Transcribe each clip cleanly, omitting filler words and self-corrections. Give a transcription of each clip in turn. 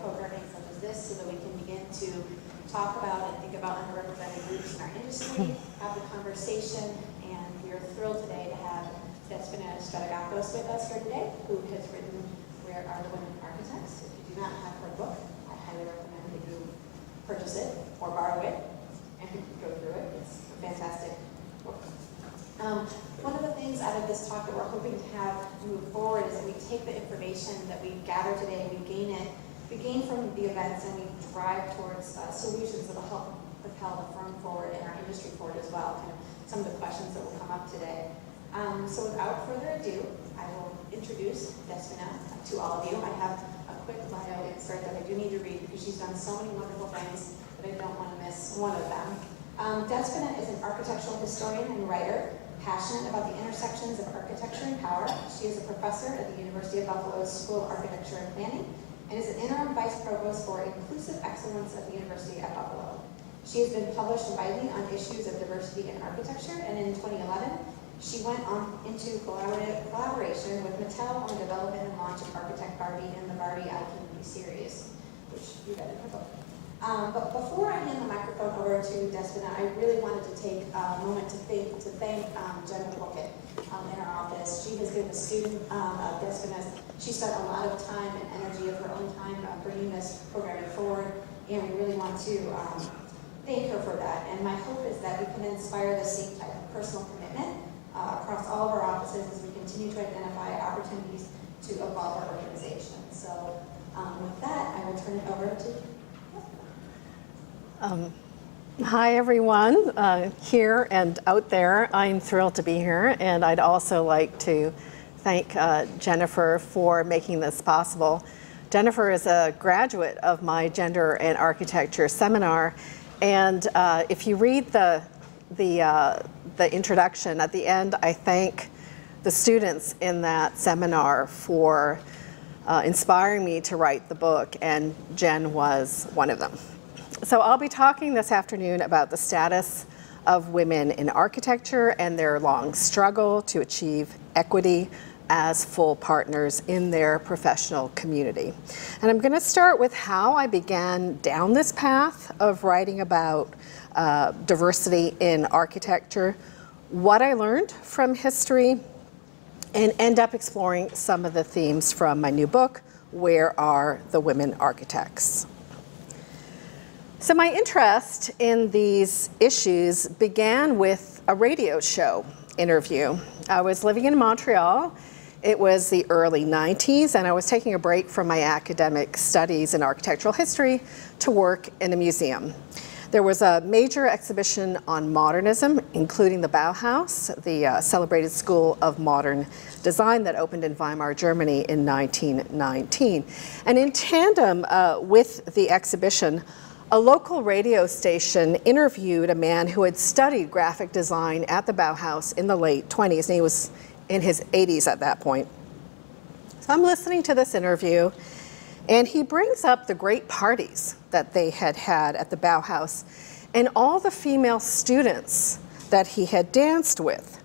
programming such as this so that we can begin to talk about and think about underrepresented groups in our industry, have the conversation, and we are thrilled today to have Despina Strategakos with us here today, who has written Where Are the Women Architects? If you do not have her book, I highly recommend that you purchase it or borrow it and go through it. It's a fantastic book. One of the things out of this talk that we're hoping to have move forward is that we take the information that we gather today, we gain from the events, and we drive towards solutions that will help propel the firm forward and our industry forward as well, kind of some of the questions that will come up today. So without further ado, I will introduce Despina to all of you. I have a quick bio insert that I do need to read because she's done so many wonderful things that I don't want to miss one of them. Despina is an architectural historian and writer, passionate about the intersections of architecture and power. She is a professor at the University of Buffalo's School of Architecture and Planning and is an interim vice provost for inclusive excellence at the University of Buffalo. She has been published widely on issues of diversity in architecture, and in 2011, she went on into collaboration with Mattel on the development and launch of Architect Barbie and the Barbie I Community series, which you read in her book. But before I hand the microphone over to Despina, I really wanted to take a moment to thank Jenna Wilkett in our office. She has been a student of Despina's. She spent a lot of time and energy of her own time bringing this programming forward, and we really want to thank her for that. And my hope is that we can inspire the same type of personal commitment across all of our offices as we continue to identify opportunities to evolve our organization. So with that, I will turn it over to Hi everyone, here and out there. I'm thrilled to be here, and I'd also like to thank Jennifer for making this possible. Jennifer is a graduate of my Gender and Architecture seminar, and if you read the introduction at the end, I thank the students in that seminar for inspiring me to write the book, and Jen was one of them. So I'll be talking this afternoon about the status of women in architecture and their long struggle to achieve equity as full partners in their professional community. And I'm going to start with how I began down this path of writing about diversity in architecture, what I learned from history, and end up exploring some of the themes from my new book, Where Are the Women Architects? So my interest in these issues began with a radio show interview. I was living in Montreal. It was the early 90s, and I was taking a break from my academic studies in architectural history to work in a museum. There was a major exhibition on modernism, including the Bauhaus, the celebrated school of modern design that opened in Weimar, Germany in 1919. And in tandem with the exhibition, a local radio station interviewed a man who had studied graphic design at the Bauhaus in the late 20s, and he was in his 80s at that point. So I'm listening to this interview, and he brings up the great parties that they had had at the Bauhaus and all the female students that he had danced with.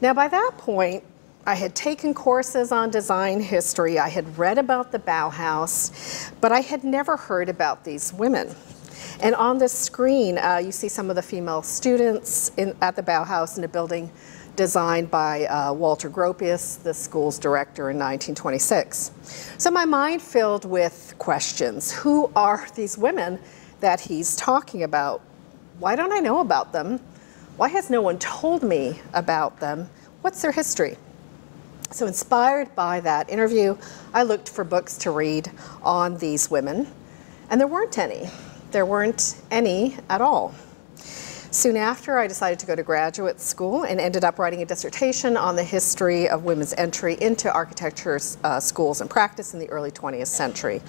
Now, by that point, I had taken courses on design history, I had read about the Bauhaus, but I had never heard about these women. And on the screen, you see some of the female students at the Bauhaus in a building designed by Walter Gropius, the school's director in 1926. So my mind filled with questions. Who are these women that he's talking about? Why don't I know about them? Why has no one told me about them? What's their history? So inspired by that interview, I looked for books to read on these women, and there weren't any. There weren't any at all. Soon after, I decided to go to graduate school and ended up writing a dissertation on the history of women's entry into architecture schools and practice in the early 20th century.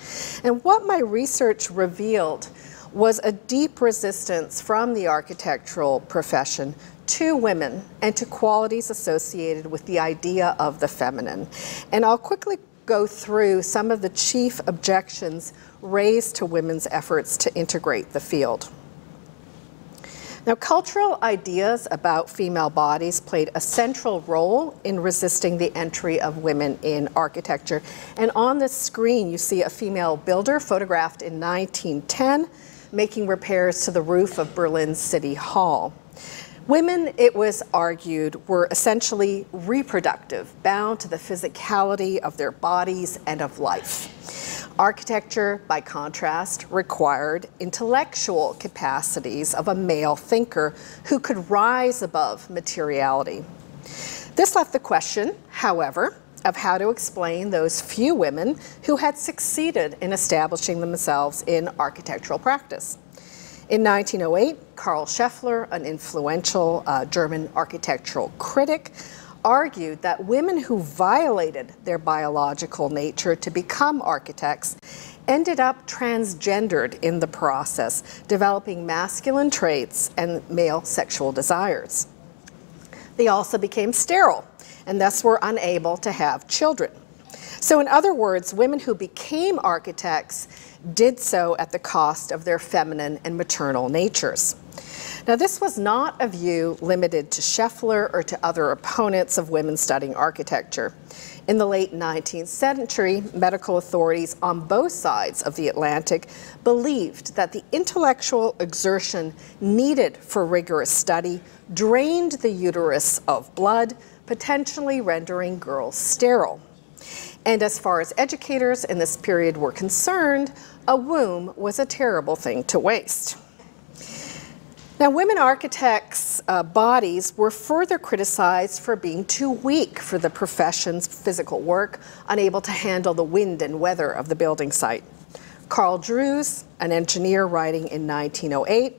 And what my research revealed was a deep resistance from the architectural profession to women and to qualities associated with the idea of the feminine. And I'll quickly go through some of the chief objections raised to women's efforts to integrate the field. Now, cultural ideas about female bodies played a central role in resisting the entry of women in architecture. And on this screen, you see a female builder photographed in 1910 making repairs to the roof of Berlin's City Hall. Women, it was argued, were essentially reproductive, bound to the physicality of their bodies and of life. Architecture, by contrast, required intellectual capacities of a male thinker who could rise above materiality. This left the question, however, of how to explain those few women who had succeeded in establishing themselves in architectural practice. In 1908, Karl Scheffler, an influential German architectural critic, argued that women who violated their biological nature to become architects ended up transgendered in the process, developing masculine traits and male sexual desires. They also became sterile and thus were unable to have children. So in other words, women who became architects did so at the cost of their feminine and maternal natures. Now, this was not a view limited to Scheffler or to other opponents of women studying architecture. In the late 19th century, medical authorities on both sides of the Atlantic believed that the intellectual exertion needed for rigorous study drained the uterus of blood, potentially rendering girls sterile. And as far as educators in this period were concerned, a womb was a terrible thing to waste. Now, women architects' bodies were further criticized for being too weak for the profession's physical work, unable to handle the wind and weather of the building site. Carl Drews, an engineer writing in 1908,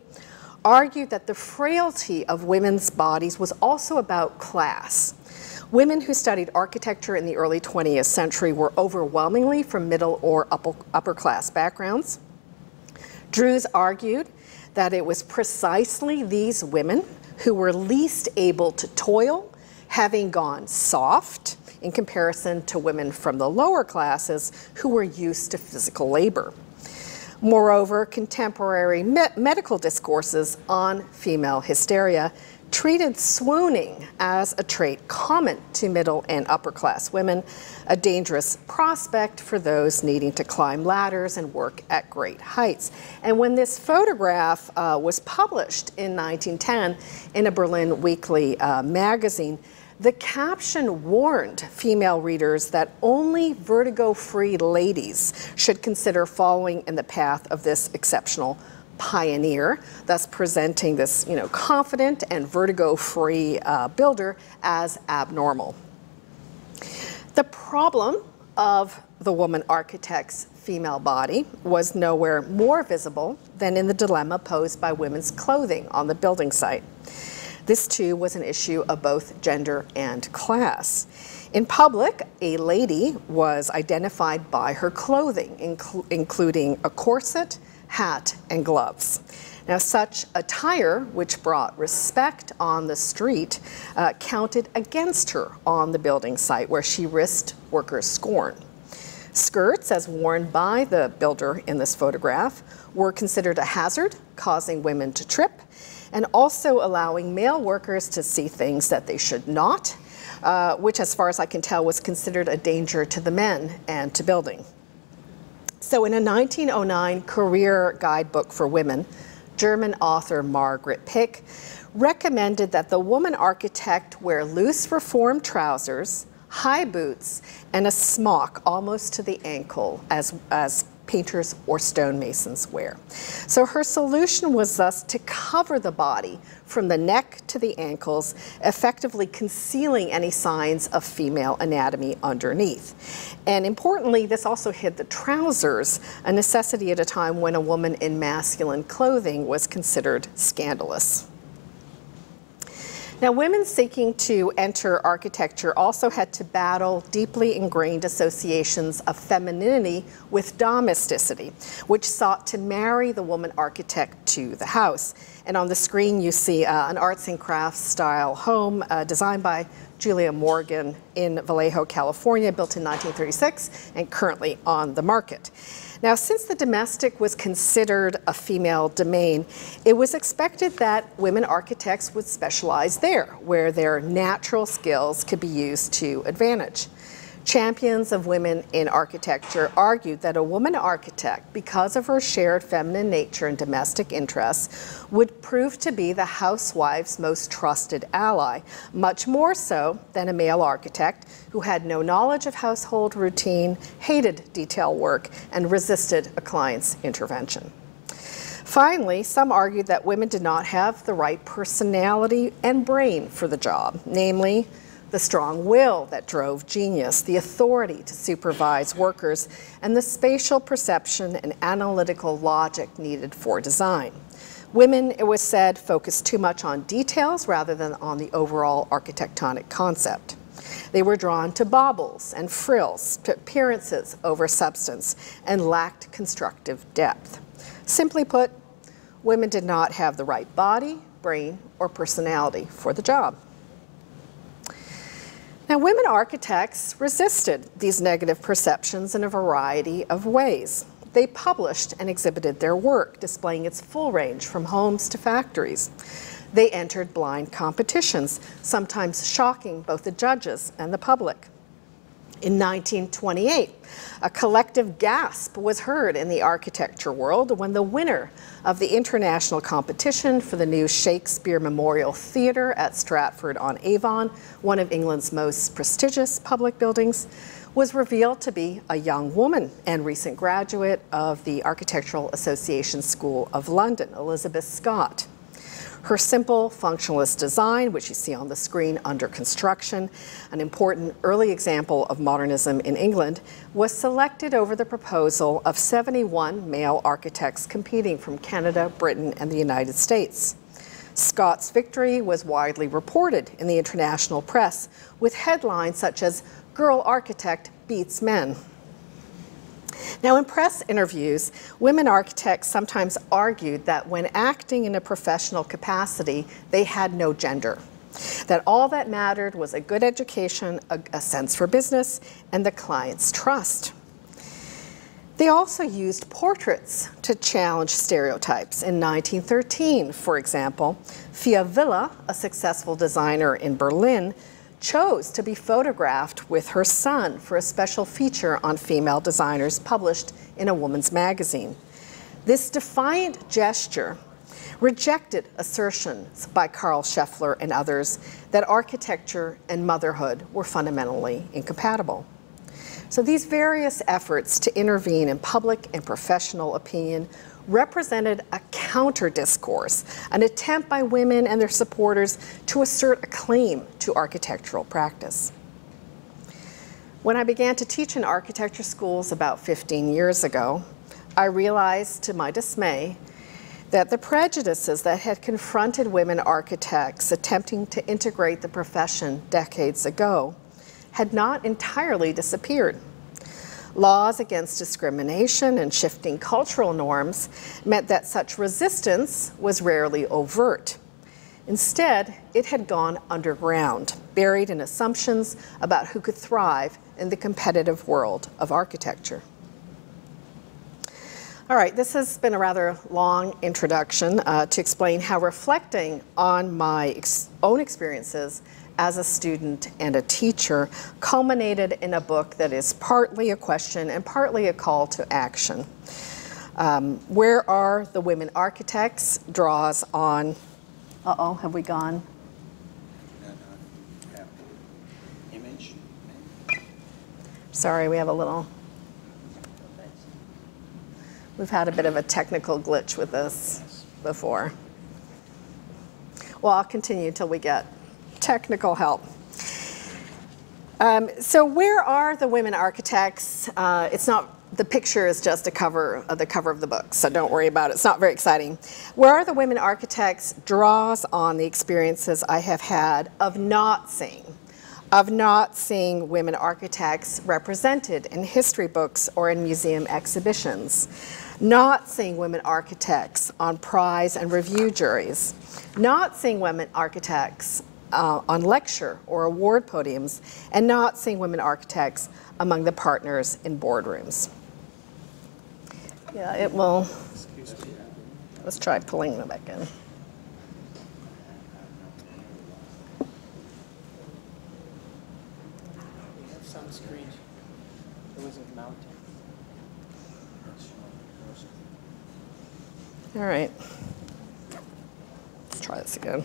argued that the frailty of women's bodies was also about class. Women who studied architecture in the early 20th century were overwhelmingly from middle or upper class backgrounds. Drews argued that it was precisely these women who were least able to toil, having gone soft in comparison to women from the lower classes who were used to physical labor. Moreover, contemporary medical discourses on female hysteria treated swooning as a trait common to middle and upper class women, a dangerous prospect for those needing to climb ladders and work at great heights. And when this photograph was published in 1910 in a Berlin weekly magazine, the caption warned female readers that only vertigo-free ladies should consider following in the path of this exceptional pioneer, thus presenting this, confident and vertigo-free builder as abnormal. The problem of the woman architect's female body was nowhere more visible than in the dilemma posed by women's clothing on the building site. This too was an issue of both gender and class. In public, a lady was identified by her clothing, including a corset, hat, and gloves. Now, such attire, which brought respect on the street, counted against her on the building site, where she risked workers' scorn. Skirts, as worn by the builder in this photograph, were considered a hazard, causing women to trip, and also allowing male workers to see things that they should not, which, as far as I can tell, was considered a danger to the men and to building. So in a 1909 career guidebook for women, German author Margaret Pick recommended that the woman architect wear loose reformed trousers, high boots, and a smock almost to the ankle as painters or stonemasons wear. So her solution was thus to cover the body from the neck to the ankles, effectively concealing any signs of female anatomy underneath. And importantly, this also hid the trousers, a necessity at a time when a woman in masculine clothing was considered scandalous. Now, women seeking to enter architecture also had to battle deeply ingrained associations of femininity with domesticity, which sought to marry the woman architect to the house. And on the screen, you see an arts and crafts style home designed by Julia Morgan in Vallejo, California, built in 1936 and currently on the market. Now, since the domestic was considered a female domain, it was expected that women architects would specialize there, where their natural skills could be used to advantage. Champions of women in architecture argued that a woman architect, because of her shared feminine nature and domestic interests, would prove to be the housewife's most trusted ally, much more so than a male architect who had no knowledge of household routine, hated detail work, and resisted a client's intervention. Finally, some argued that women did not have the right personality and brain for the job, namely, the strong will that drove genius, the authority to supervise workers, and the spatial perception and analytical logic needed for design. Women, it was said, focused too much on details rather than on the overall architectonic concept. They were drawn to baubles and frills, to appearances over substance, and lacked constructive depth. Simply put, women did not have the right body, brain, or personality for the job. Now, women architects resisted these negative perceptions in a variety of ways. They published and exhibited their work, displaying its full range from homes to factories. They entered blind competitions, sometimes shocking both the judges and the public. In 1928, a collective gasp was heard in the architecture world when the winner of the international competition for the new Shakespeare Memorial Theatre at Stratford-on-Avon, one of England's most prestigious public buildings, was revealed to be a young woman and recent graduate of the Architectural Association School of London, Elizabeth Scott. Her simple functionalist design, which you see on the screen under construction, an important early example of modernism in England, was selected over the proposal of 71 male architects competing from Canada, Britain, and the United States. Scott's victory was widely reported in the international press, with headlines such as "Girl Architect Beats Men." Now, in press interviews, women architects sometimes argued that when acting in a professional capacity, they had no gender, that all that mattered was a good education, a sense for business, and the client's trust. They also used portraits to challenge stereotypes. In 1913, for example, Fia Villa, a successful designer in Berlin, chose to be photographed with her son for a special feature on female designers published in a woman's magazine. This defiant gesture rejected assertions by Karl Scheffler and others that architecture and motherhood were fundamentally incompatible. So these various efforts to intervene in public and professional opinion represented a counter-discourse, an attempt by women and their supporters to assert a claim to architectural practice. When I began to teach in architecture schools about 15 years ago, I realized to my dismay that the prejudices that had confronted women architects attempting to integrate the profession decades ago had not entirely disappeared. Laws against discrimination and shifting cultural norms meant that such resistance was rarely overt. Instead, it had gone underground, buried in assumptions about who could thrive in the competitive world of architecture. All right, this has been a rather long introduction to explain how reflecting on my own experiences as a student and a teacher culminated in a book that is partly a question and partly a call to action. Where Are the Women Architects draws on, have we gone? Image. Sorry, we have a little, we've had a bit of a technical glitch with this before. Well, I'll continue till we get technical help. So where are the women architects? It's not, the picture is just the cover of the book, so don't worry about it. It's not very exciting. Where Are the Women Architects draws on the experiences I have had of not seeing women architects represented in history books or in museum exhibitions, not seeing women architects on prize and review juries, not seeing women architects on lecture or award podiums, and not seeing women architects among the partners in boardrooms. Yeah, it will. Let's try pulling them back in. Some screen. It wasn't mounted. All right. Let's try this again.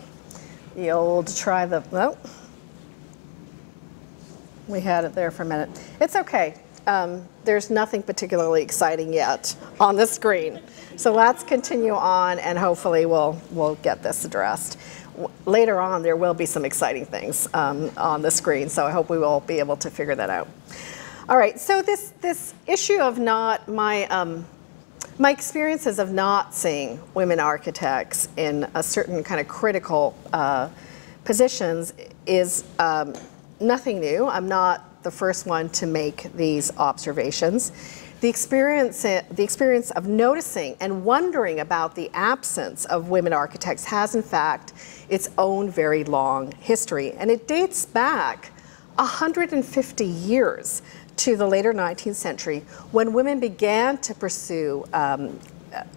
The old try the, no. We had it there for a minute. It's okay. There's nothing particularly exciting yet on the screen. So let's continue on and hopefully we'll get this addressed. Later on, there will be some exciting things on the screen, so I hope we will be able to figure that out. All right, so this issue of not, my experiences of not seeing women architects in a certain kind of critical positions is nothing new. I'm not the first one to make these observations. The experience of noticing and wondering about the absence of women architects has, in fact, its own very long history, and it dates back 150 years to the later 19th century when women began to pursue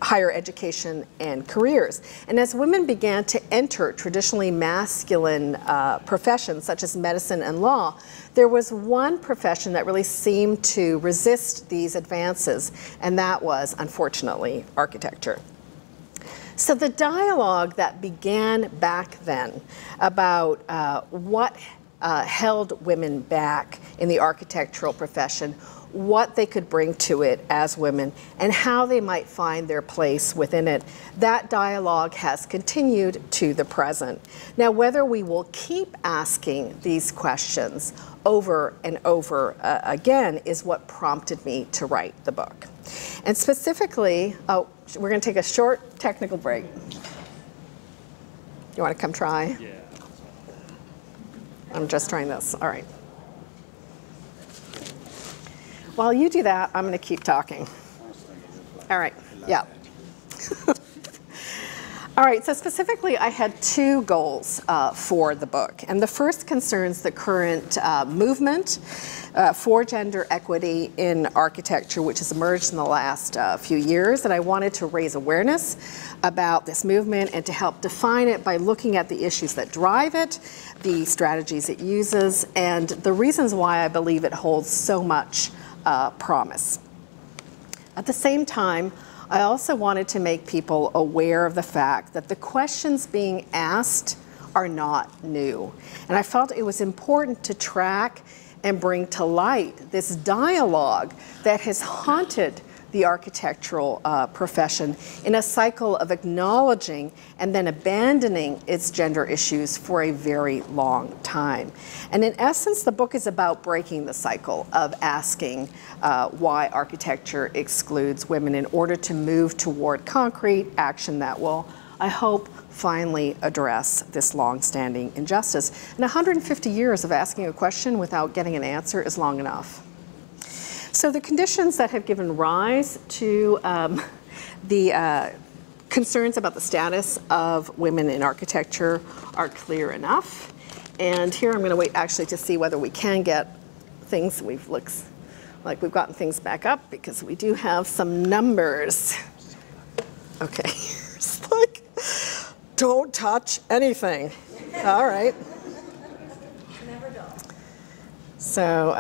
higher education and careers. And as women began to enter traditionally masculine professions such as medicine and law, there was one profession that really seemed to resist these advances, and that was, unfortunately, architecture. So the dialogue that began back then about what held women back in the architectural profession, what they could bring to it as women, and how they might find their place within it. That dialogue has continued to the present. Now, whether we will keep asking these questions over and over again is what prompted me to write the book. And specifically, we're going to take a short technical break. You want to come try? Yeah. I'm just trying this. All right. While you do that, I'm going to keep talking. All right, yeah. All right, so specifically, I had two goals for the book. And the first concerns the current movement for gender equity in architecture, which has emerged in the last few years. And I wanted to raise awareness about this movement and to help define it by looking at the issues that drive it, the strategies it uses, and the reasons why I believe it holds so much promise. At the same time, I also wanted to make people aware of the fact that the questions being asked are not new. And I felt it was important to track and bring to light this dialogue that has haunted the architectural profession in a cycle of acknowledging and then abandoning its gender issues for a very long time. And in essence, the book is about breaking the cycle of asking why architecture excludes women in order to move toward concrete action that will, I hope, finally address this long-standing injustice. And 150 years of asking a question without getting an answer is long enough. So the conditions that have given rise to the concerns about the status of women in architecture are clear enough. And here I'm going to wait actually to see whether we can get things. Looks like we've gotten things back up because we do have some numbers. Okay, it's like, don't touch anything. All right. Never dull. So,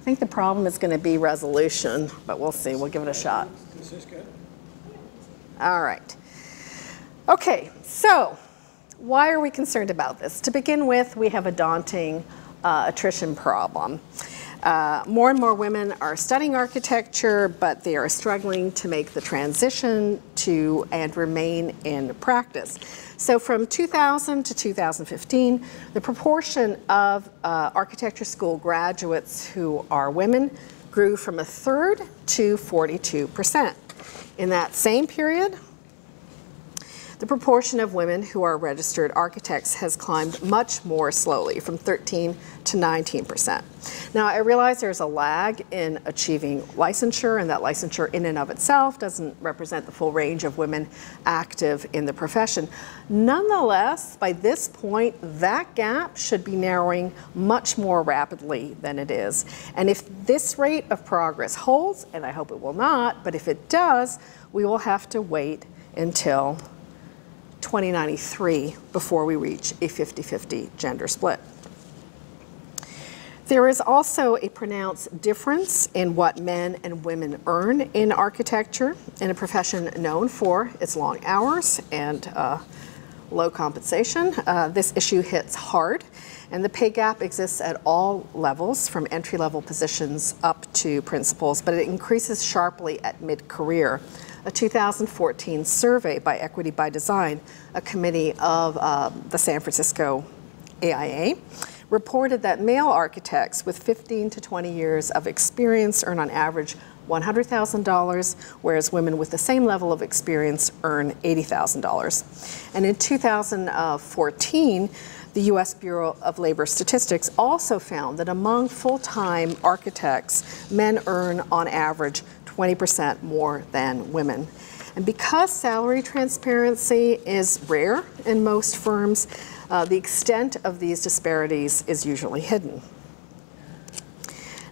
I think the problem is going to be resolution, but we'll see. We'll give it a shot. Is this good? All right. Okay, so why are we concerned about this? To begin with, we have a daunting attrition problem. More and more women are studying architecture, but they are struggling to make the transition to and remain in practice. So from 2000 to 2015, the proportion of architecture school graduates who are women grew from 1/3 to 42%. In that same period, the proportion of women who are registered architects has climbed much more slowly, from 13 to 19%. Now, I realize there's a lag in achieving licensure, and that licensure in and of itself doesn't represent the full range of women active in the profession. Nonetheless, by this point, that gap should be narrowing much more rapidly than it is. And if this rate of progress holds, and I hope it will not, but if it does, we will have to wait until 2093 before we reach a 50-50 gender split. There is also a pronounced difference in what men and women earn in architecture, in a profession known for its long hours and low compensation. This issue hits hard, and the pay gap exists at all levels, from entry-level positions up to principals, but it increases sharply at mid-career. A 2014 survey by Equity by Design, a committee of the San Francisco AIA, reported that male architects with 15 to 20 years of experience earn on average $100,000, whereas women with the same level of experience earn $80,000. And in 2014, the U.S. Bureau of Labor Statistics also found that among full-time architects, men earn on average 20% more than women. And because salary transparency is rare in most firms, the extent of these disparities is usually hidden.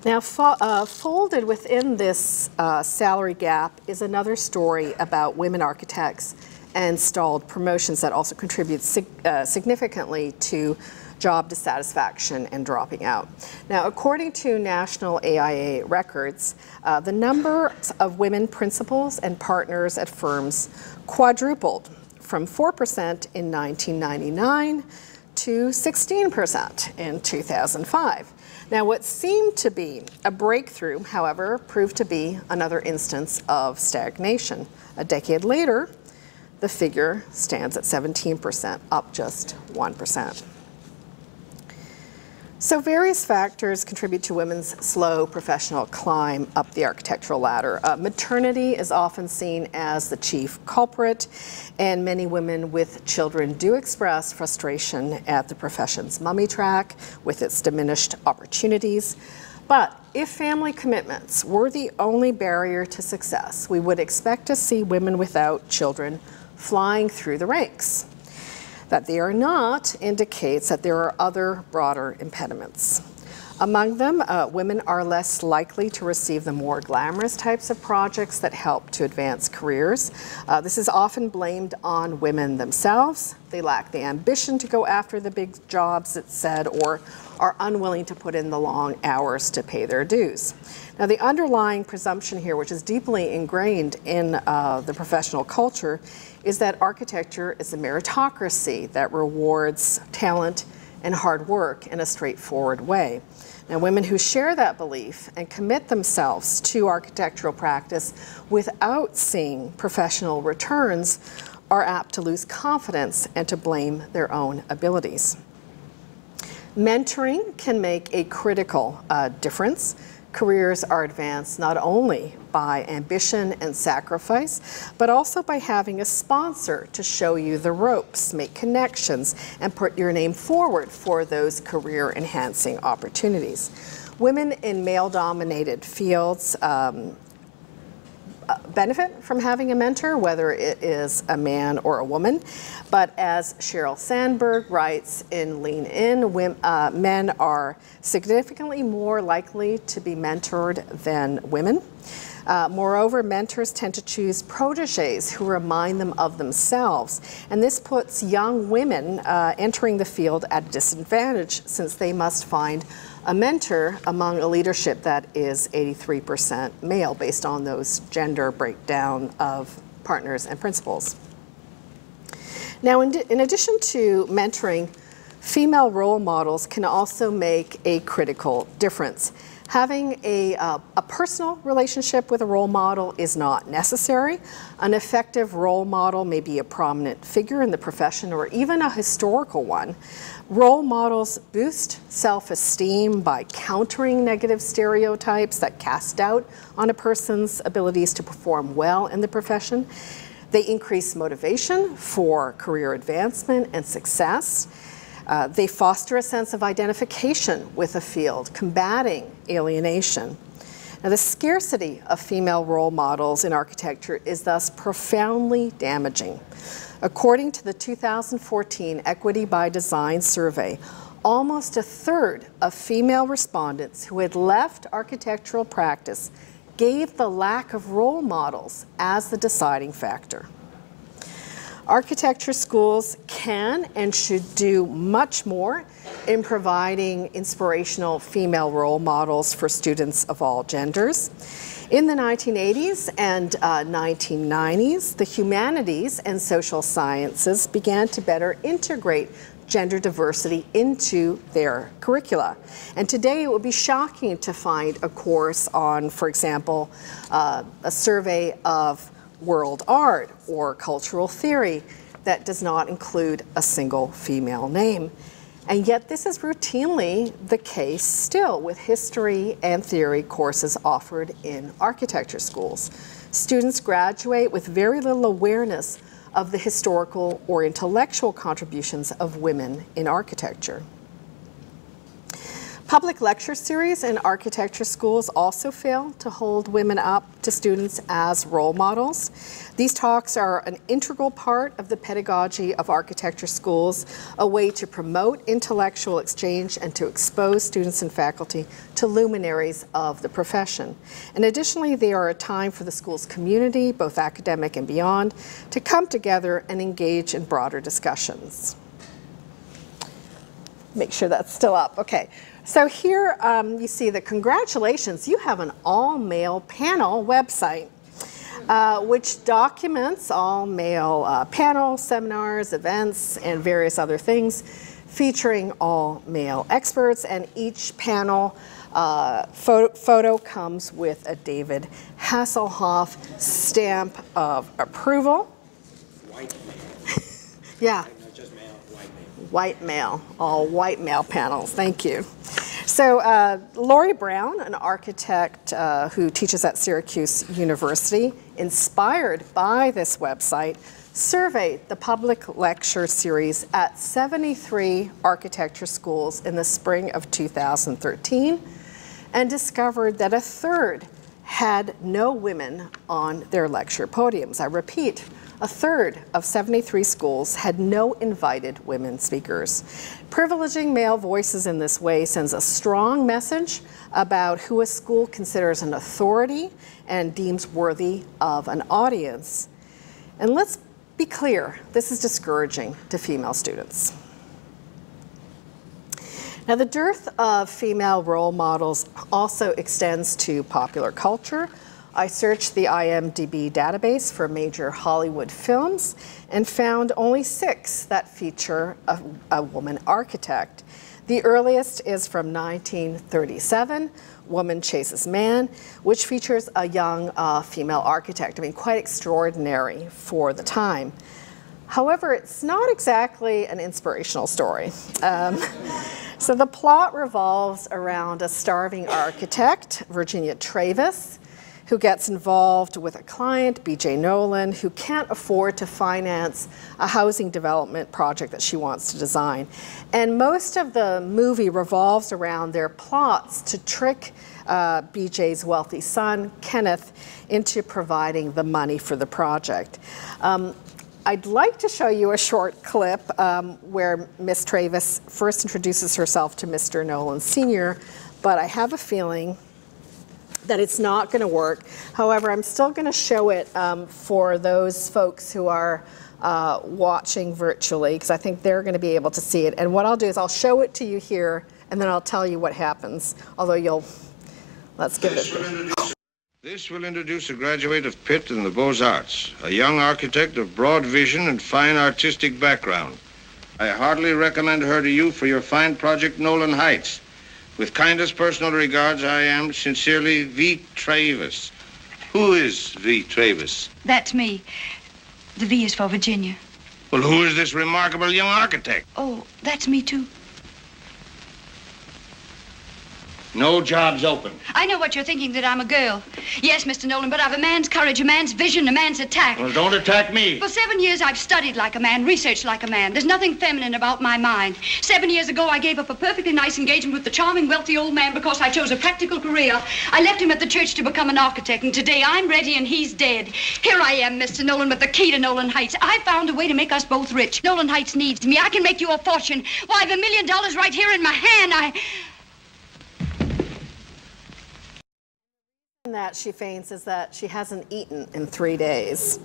Now, folded within this salary gap is another story about women architects and stalled promotions that also contribute significantly to job dissatisfaction and dropping out. Now, according to national AIA records, the number of women principals and partners at firms quadrupled from 4% in 1999 to 16% in 2005. Now, what seemed to be a breakthrough, however, proved to be another instance of stagnation. A decade later, the figure stands at 17%, up just 1%. So various factors contribute to women's slow professional climb up the architectural ladder. Maternity is often seen as the chief culprit, and many women with children do express frustration at the profession's mummy track with its diminished opportunities. But if family commitments were the only barrier to success, we would expect to see women without children flying through the ranks. That they are not indicates that there are other broader impediments. Among them, women are less likely to receive the more glamorous types of projects that help to advance careers. This is often blamed on women themselves. They lack the ambition to go after the big jobs, it's said, or are unwilling to put in the long hours to pay their dues. Now, the underlying presumption here, which is deeply ingrained in the professional culture, is that architecture is a meritocracy that rewards talent and hard work in a straightforward way. Now, women who share that belief and commit themselves to architectural practice without seeing professional returns are apt to lose confidence and to blame their own abilities. Mentoring can make a critical difference. Careers are advanced not only by ambition and sacrifice, but also by having a sponsor to show you the ropes, make connections, and put your name forward for those career-enhancing opportunities. Women in male-dominated fields benefit from having a mentor, whether it is a man or a woman. But as Sheryl Sandberg writes in Lean In, men are significantly more likely to be mentored than women. Moreover, mentors tend to choose protégés who remind them of themselves, and this puts young women entering the field at a disadvantage, since they must find a mentor among a leadership that is 83% male, based on those gender breakdown of partners and principals. Now, in addition to mentoring, female role models can also make a critical difference. Having a personal relationship with a role model is not necessary. An effective role model may be a prominent figure in the profession or even a historical one. Role models boost self-esteem by countering negative stereotypes that cast doubt on a person's abilities to perform well in the profession. They increase motivation for career advancement and success. They foster a sense of identification with a field, combating alienation. Now, the scarcity of female role models in architecture is thus profoundly damaging. According to the 2014 Equity by Design survey, almost a third of female respondents who had left architectural practice gave the lack of role models as the deciding factor. Architecture schools can and should do much more in providing inspirational female role models for students of all genders. In the 1980s and 1990s, the humanities and social sciences began to better integrate gender diversity into their curricula. And today it would be shocking to find a course on, for example, a survey of world art or cultural theory that does not include a single female name. And yet this is routinely the case still with history and theory courses offered in architecture schools. Students graduate with very little awareness of the historical or intellectual contributions of women in architecture. Public lecture series in architecture schools also fail to hold women up to students as role models. These talks are an integral part of the pedagogy of architecture schools, a way to promote intellectual exchange and to expose students and faculty to luminaries of the profession. And additionally, they are a time for the school's community, both academic and beyond, to come together and engage in broader discussions. Make sure that's still up. Okay. So here you see that congratulations, you have an all-male panel website, which documents all-male panels, seminars, events, and various other things featuring all-male experts. And each panel photo comes with a David Hasselhoff stamp of approval. White male. Yeah. Not just male, white male. White male, all white male panels, thank you. So Lori Brown, an architect who teaches at Syracuse University, inspired by this website, surveyed the public lecture series at 73 architecture schools in the spring of 2013 and discovered that a third had no women on their lecture podiums. I repeat, a third of 73 schools had no invited women speakers. Privileging male voices in this way sends a strong message about who a school considers an authority and deems worthy of an audience. And let's be clear, this is discouraging to female students. Now, the dearth of female role models also extends to popular culture. I searched the IMDb database for major Hollywood films and found only 6 that feature a woman architect. The earliest is from 1937, Woman Chases Man, which features a young female architect. I mean, quite extraordinary for the time. However, it's not exactly an inspirational story. So the plot revolves around a starving architect, Virginia Travis, who gets involved with a client, B.J. Nolan, who can't afford to finance a housing development project that she wants to design. And most of the movie revolves around their plots to trick B.J.'s wealthy son, Kenneth, into providing the money for the project. I'd like to show you a short clip where Miss Travis first introduces herself to Mr. Nolan Sr., but I have a feeling that it's not going to work. However, I'm still going to show it for those folks who are watching virtually, because I think they're going to be able to see it. And what I'll do is I'll show it to you here, and then I'll tell you what happens. Although let's give it. This will introduce a graduate of Pitt and the Beaux-Arts, a young architect of broad vision and fine artistic background. I heartily recommend her to you for your fine project, Nolan Heights. With kindest personal regards, I am sincerely V. Travis. Who is V. Travis? That's me. The V is for Virginia. Well, who is this remarkable young architect? Oh, that's me too. No jobs open. I know what you're thinking, that I'm a girl. Yes, Mr. Nolan, but I've a man's courage, a man's vision, a man's attack. Well, don't attack me. For 7 years, I've studied like a man, researched like a man. There's nothing feminine about my mind. 7 years ago, I gave up a perfectly nice engagement with the charming, wealthy old man because I chose a practical career. I left him at the church to become an architect, and today I'm ready and he's dead. Here I am, Mr. Nolan, with the key to Nolan Heights. I found a way to make us both rich. Nolan Heights needs me. I can make you a fortune. Why, the $1 million right here in my hand, That she faints is that she hasn't eaten in 3 days.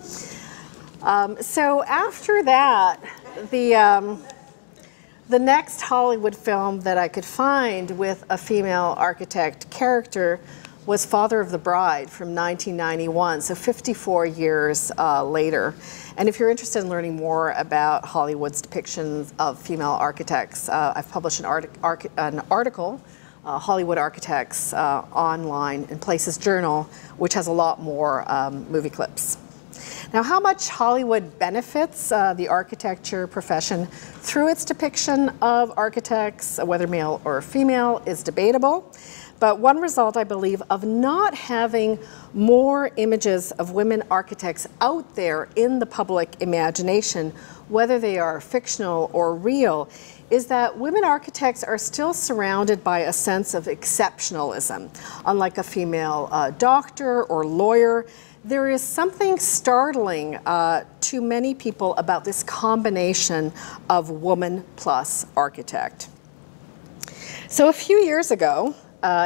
So after that, the next Hollywood film that I could find with a female architect character was Father of the Bride from 1991, so 54 years later. And if you're interested in learning more about Hollywood's depictions of female architects, I've published an article, Hollywood Architects online in Places Journal, which has a lot more movie clips. Now, how much Hollywood benefits the architecture profession through its depiction of architects, whether male or female, is debatable. But one result, I believe, of not having more images of women architects out there in the public imagination, whether they are fictional or real, is that women architects are still surrounded by a sense of exceptionalism. Unlike a female doctor or lawyer, there is something startling to many people about this combination of woman plus architect. So a few years ago,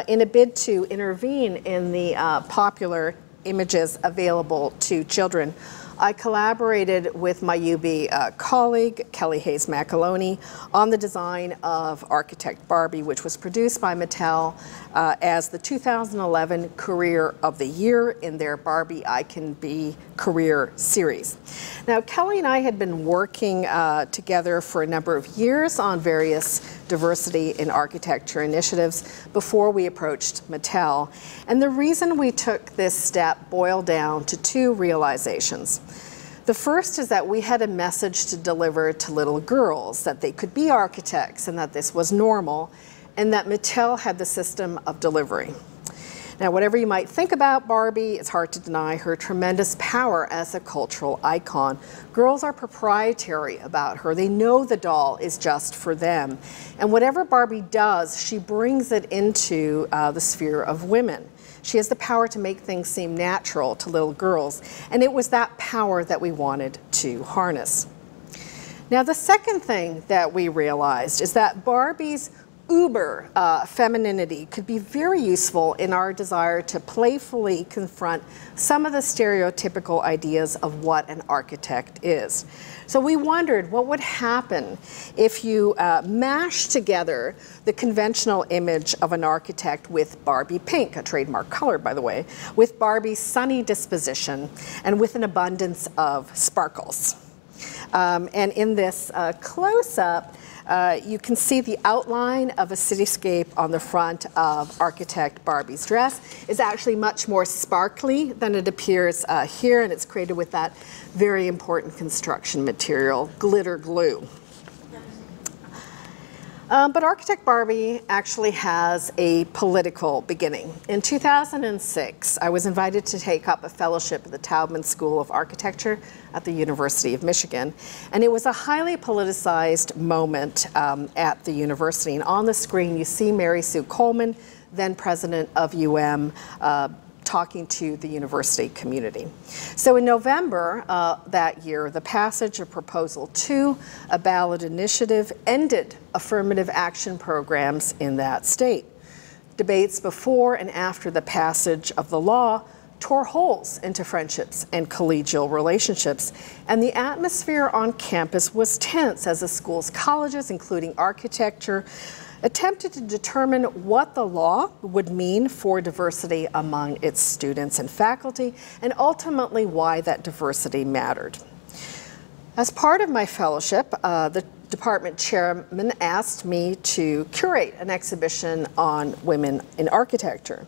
in a bid to intervene in the popular images available to children, I collaborated with my UB colleague, Kelly Hayes McAloney, on the design of Architect Barbie, which was produced by Mattel as the 2011 Career of the Year in their Barbie I Can Be Career series. Now, Kelly and I had been working together for a number of years on various diversity in architecture initiatives before we approached Mattel. And the reason we took this step boiled down to two realizations. The first is that we had a message to deliver to little girls, that they could be architects and that this was normal, and that Mattel had the system of delivery. Now, whatever you might think about Barbie, it's hard to deny her tremendous power as a cultural icon. Girls are proprietary about her. They know the doll is just for them. And whatever Barbie does, she brings it into the sphere of women. She has the power to make things seem natural to little girls. And it was that power that we wanted to harness. Now, the second thing that we realized is that Barbie's uber femininity could be very useful in our desire to playfully confront some of the stereotypical ideas of what an architect is. So we wondered what would happen if you mash together the conventional image of an architect with Barbie pink, a trademark color, by the way, with Barbie's sunny disposition, and with an abundance of sparkles. And in this close-up, you can see the outline of a cityscape on the front of architect Barbie's dress. It's actually much more sparkly than it appears here, and it's created with that very important construction material, glitter glue. But Architect Barbie actually has a political beginning. In 2006, I was invited to take up a fellowship at the Taubman School of Architecture at the University of Michigan. And it was a highly politicized moment at the university. And on the screen, you see Mary Sue Coleman, then president of UM, talking to the university community. So in November that year, the passage of Proposal 2, a ballot initiative, ended affirmative action programs in that state. Debates before and after the passage of the law tore holes into friendships and collegial relationships, and the atmosphere on campus was tense as the school's colleges, including architecture, attempted to determine what the law would mean for diversity among its students and faculty, and ultimately why that diversity mattered. As part of my fellowship, the department chairman asked me to curate an exhibition on women in architecture.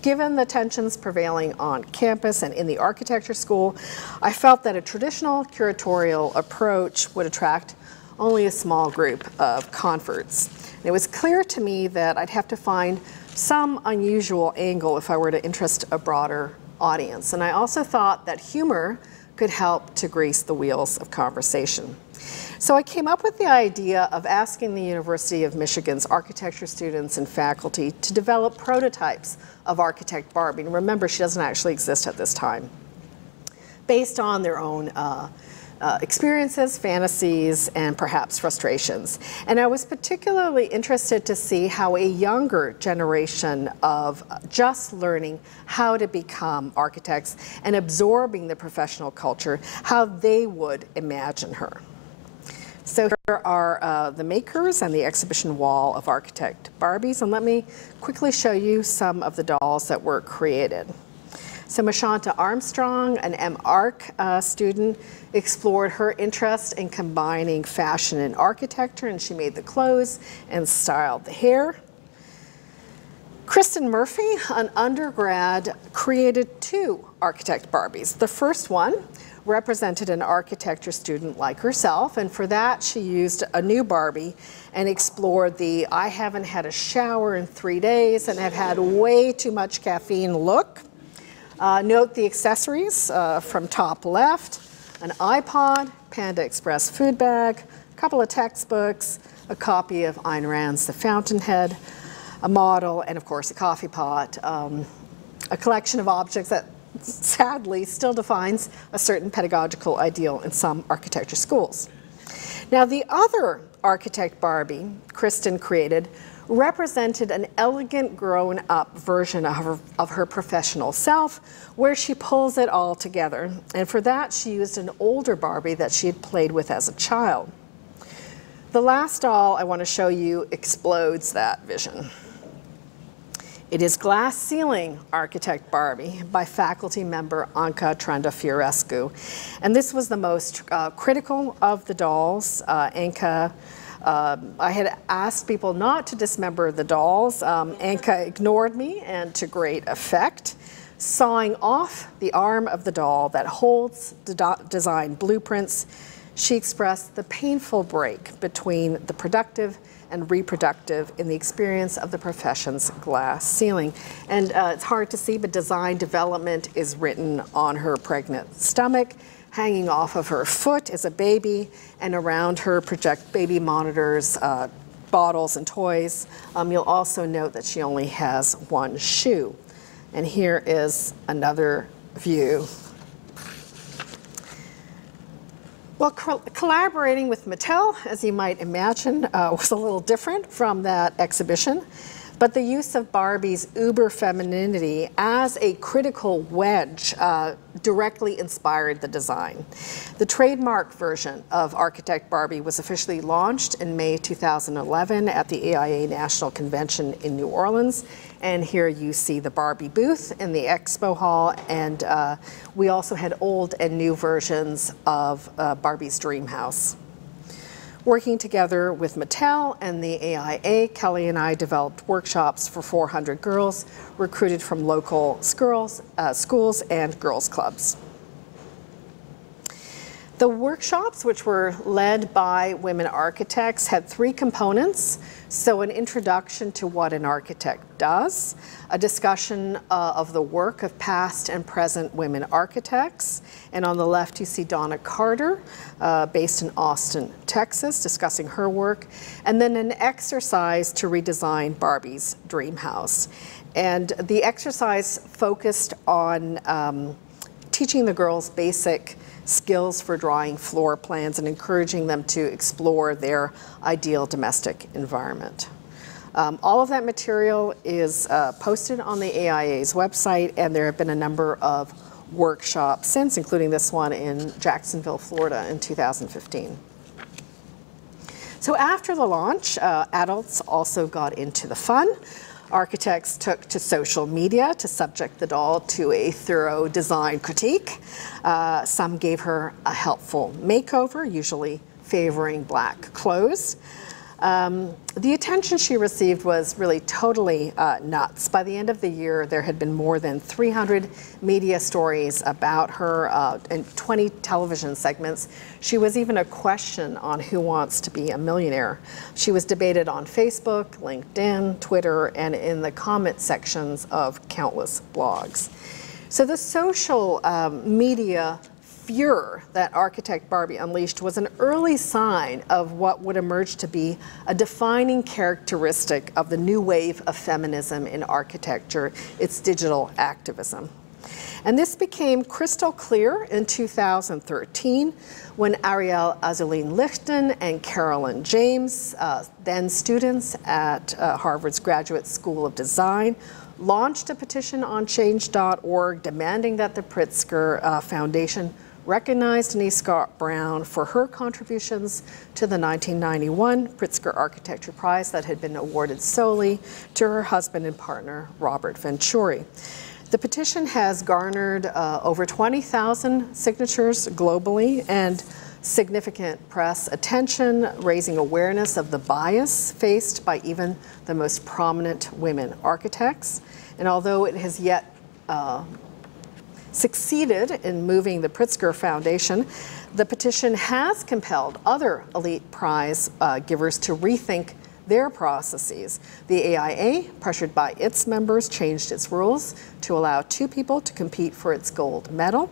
Given the tensions prevailing on campus and in the architecture school, I felt that a traditional curatorial approach would attract only a small group of converts. And it was clear to me that I'd have to find some unusual angle if I were to interest a broader audience. And I also thought that humor could help to grease the wheels of conversation. So I came up with the idea of asking the University of Michigan's architecture students and faculty to develop prototypes of Architect Barbie. And remember, she doesn't actually exist at this time, based on their own experiences, fantasies, and perhaps frustrations. And I was particularly interested to see how a younger generation of just learning how to become architects and absorbing the professional culture, how they would imagine her. So here are the makers and the exhibition wall of Architect Barbies, and let me quickly show you some of the dolls that were created. So Mashanta Armstrong, an MArch student, explored her interest in combining fashion and architecture, and she made the clothes and styled the hair. Kristen Murphy, an undergrad, created 2 Architect Barbies. The first one represented an architecture student like herself, and for that she used a new Barbie and explored the "I haven't had a shower in 3 days and have had way too much caffeine" look. Note the accessories from top left: an iPod, Panda Express food bag, a couple of textbooks, a copy of Ayn Rand's The Fountainhead, a model, and of course a coffee pot, a collection of objects that sadly still defines a certain pedagogical ideal in some architecture schools. Now, the other Architect Barbie Kristen created represented an elegant grown-up version of her professional self, where she pulls it all together. And for that, she used an older Barbie that she had played with as a child. The last doll I want to show you explodes that vision. It is Glass Ceiling Architect Barbie by faculty member Anca Trandafiorescu. And this was the most critical of the dolls. Anca, I had asked people not to dismember the dolls. Anca ignored me, and to great effect, sawing off the arm of the doll that holds design blueprints, she expressed the painful break between the productive and reproductive in the experience of the profession's glass ceiling. And it's hard to see, but design development is written on her pregnant stomach. Hanging off of her foot is a baby, and around her project baby monitors, bottles, and toys. You'll also note that she only has 1 shoe. And here is another view. Well, collaborating with Mattel, as you might imagine, was a little different from that exhibition, but the use of Barbie's uber femininity as a critical wedge directly inspired the design. The trademark version of Architect Barbie was officially launched in May 2011 at the AIA National Convention in New Orleans. And here you see the Barbie booth in the expo hall, and we also had old and new versions of Barbie's Dream House. Working together with Mattel and the AIA, Kelly and I developed workshops for 400 girls recruited from local schools and girls' clubs. The workshops, which were led by women architects, had 3 components. So an introduction to what an architect does, a discussion of the work of past and present women architects, and on the left you see Donna Carter, based in Austin, Texas, discussing her work, and then an exercise to redesign Barbie's dream house. And the exercise focused on teaching the girls basic skills for drawing floor plans and encouraging them to explore their ideal domestic environment. All of that material is posted on the AIA's website, and there have been a number of workshops since, including this one in Jacksonville, Florida in 2015. So after the launch, adults also got into the fun. Architects took to social media to subject the doll to a thorough design critique. Some gave her a helpful makeover, usually favoring black clothes. The attention she received was really totally nuts. By the end of the year, there had been more than 300 media stories about her and 20 television segments. She was even a question on Who Wants to Be a Millionaire. She was debated on Facebook, LinkedIn, Twitter, and in the comment sections of countless blogs. So the social media furor that architect Barbie unleashed was an early sign of what would emerge to be a defining characteristic of the new wave of feminism in architecture, its digital activism. And this became crystal clear in 2013 when Ariel Azuline Lichten and Carolyn James, then students at Harvard's Graduate School of Design, launched a petition on change.org demanding that the Pritzker Foundation recognized Denise Scott Brown for her contributions to the 1991 Pritzker Architecture Prize that had been awarded solely to her husband and partner, Robert Venturi. The petition has garnered over 20,000 signatures globally and significant press attention, raising awareness of the bias faced by even the most prominent women architects. And although it has yet succeeded in moving the Pritzker Foundation, the petition has compelled other elite prize givers to rethink their processes. The AIA, pressured by its members, changed its rules to allow 2 people to compete for its gold medal.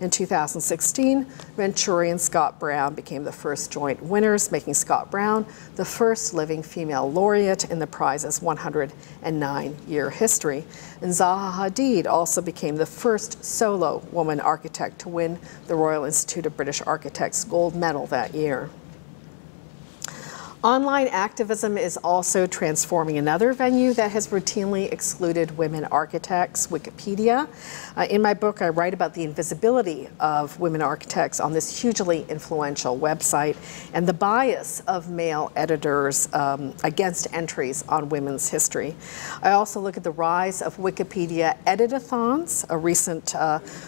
In 2016, Venturi and Scott Brown became the first joint winners, making Scott Brown the first living female laureate in the prize's 109-year history. And Zaha Hadid also became the first solo woman architect to win the Royal Institute of British Architects gold medal that year. Online activism is also transforming another venue that has routinely excluded women architects, Wikipedia. In my book, I write about the invisibility of women architects on this hugely influential website and the bias of male editors against entries on women's history. I also look at the rise of Wikipedia editathons, a recent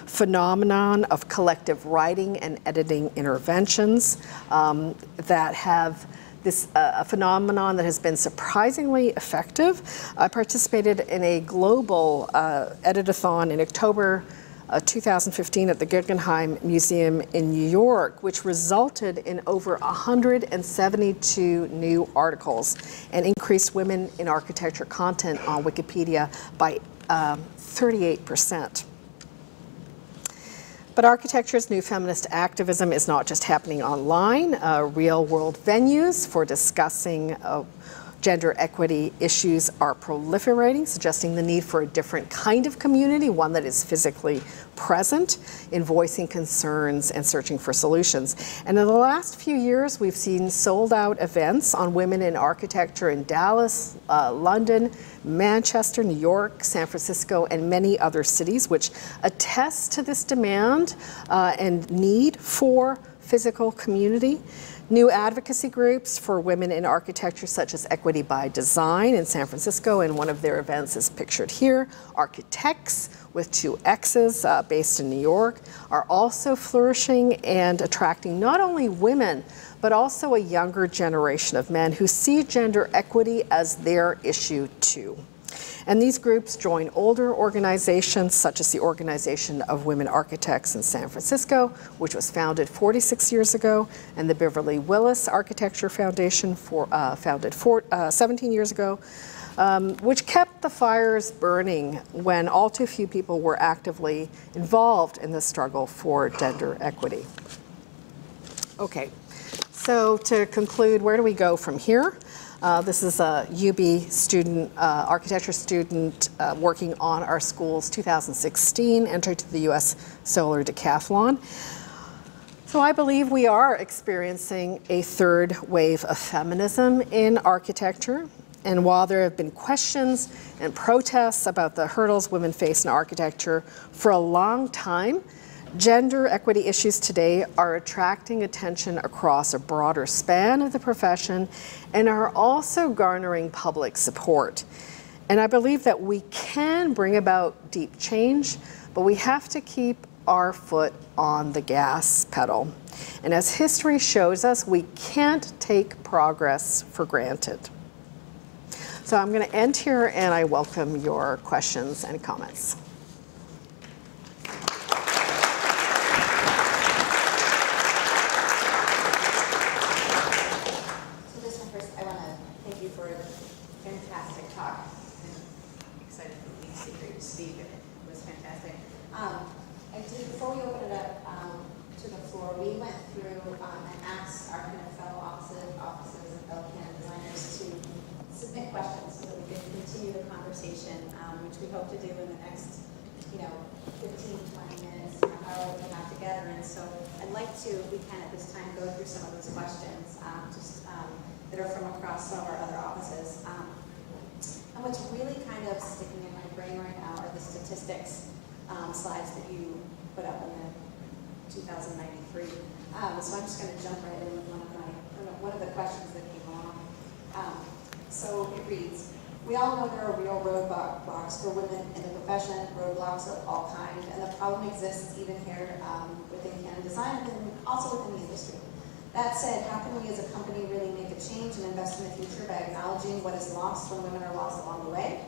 phenomenon of collective writing and editing interventions that have this a phenomenon that has been surprisingly effective. I participated in a global editathon in October 2015 at the Guggenheim Museum in New York, which resulted in over 172 new articles and increased women in architecture content on Wikipedia by 38%. But architecture's new feminist activism is not just happening online. Real-world venues for discussing gender equity issues are proliferating, suggesting the need for a different kind of community, one that is physically present in voicing concerns and searching for solutions. And in the last few years, we've seen sold-out events on women in architecture in Dallas, London, Manchester, New York, San Francisco, and many other cities, which attest to this demand and need for physical community. New advocacy groups for women in architecture, such as Equity by Design in San Francisco, and one of their events is pictured here. Architects, with 2 X's, based in New York, are also flourishing and attracting not only women, but also a younger generation of men who see gender equity as their issue too. And these groups join older organizations such as the Organization of Women Architects in San Francisco, which was founded 46 years ago, and the Beverly Willis Architecture Foundation, founded 17 years ago, which kept the fires burning when all too few people were actively involved in the struggle for gender equity. Okay, so to conclude, where do we go from here? This is a UB student, architecture student working on our school's 2016 entry to the U.S. Solar Decathlon. So I believe we are experiencing a third wave of feminism in architecture. And while there have been questions and protests about the hurdles women face in architecture for a long time, gender equity issues today are attracting attention across a broader span of the profession and are also garnering public support. And I believe that we can bring about deep change, but we have to keep our foot on the gas pedal. And as history shows us, we can't take progress for granted. So I'm going to end here, and I welcome your questions and comments. So this one first, I want to thank you for the fantastic talk. I'm excited for the speaker to speak. It was fantastic. Before we open it up to the floor, we went through and asked our kind of fellow offices and fellow canon designers to submit questions so that we could continue the conversation, which we hope to do in the next, 15, 20 minutes, however we have together. And so I'd like to, we can at this time go through some of those questions that are from across some of our other offices. And what's really kind of sticking in my brain right now are the statistics slides that you put up in the 2093. So I'm just going to jump right in with one of the questions that came along. So it reads, we all know there are real roadblocks for women in the profession, roadblocks of all kinds, and the problem exists even here within canon design and also within the industry. That said, how can we as a company really make a change and invest in the future by acknowledging what is lost when women are lost along the way?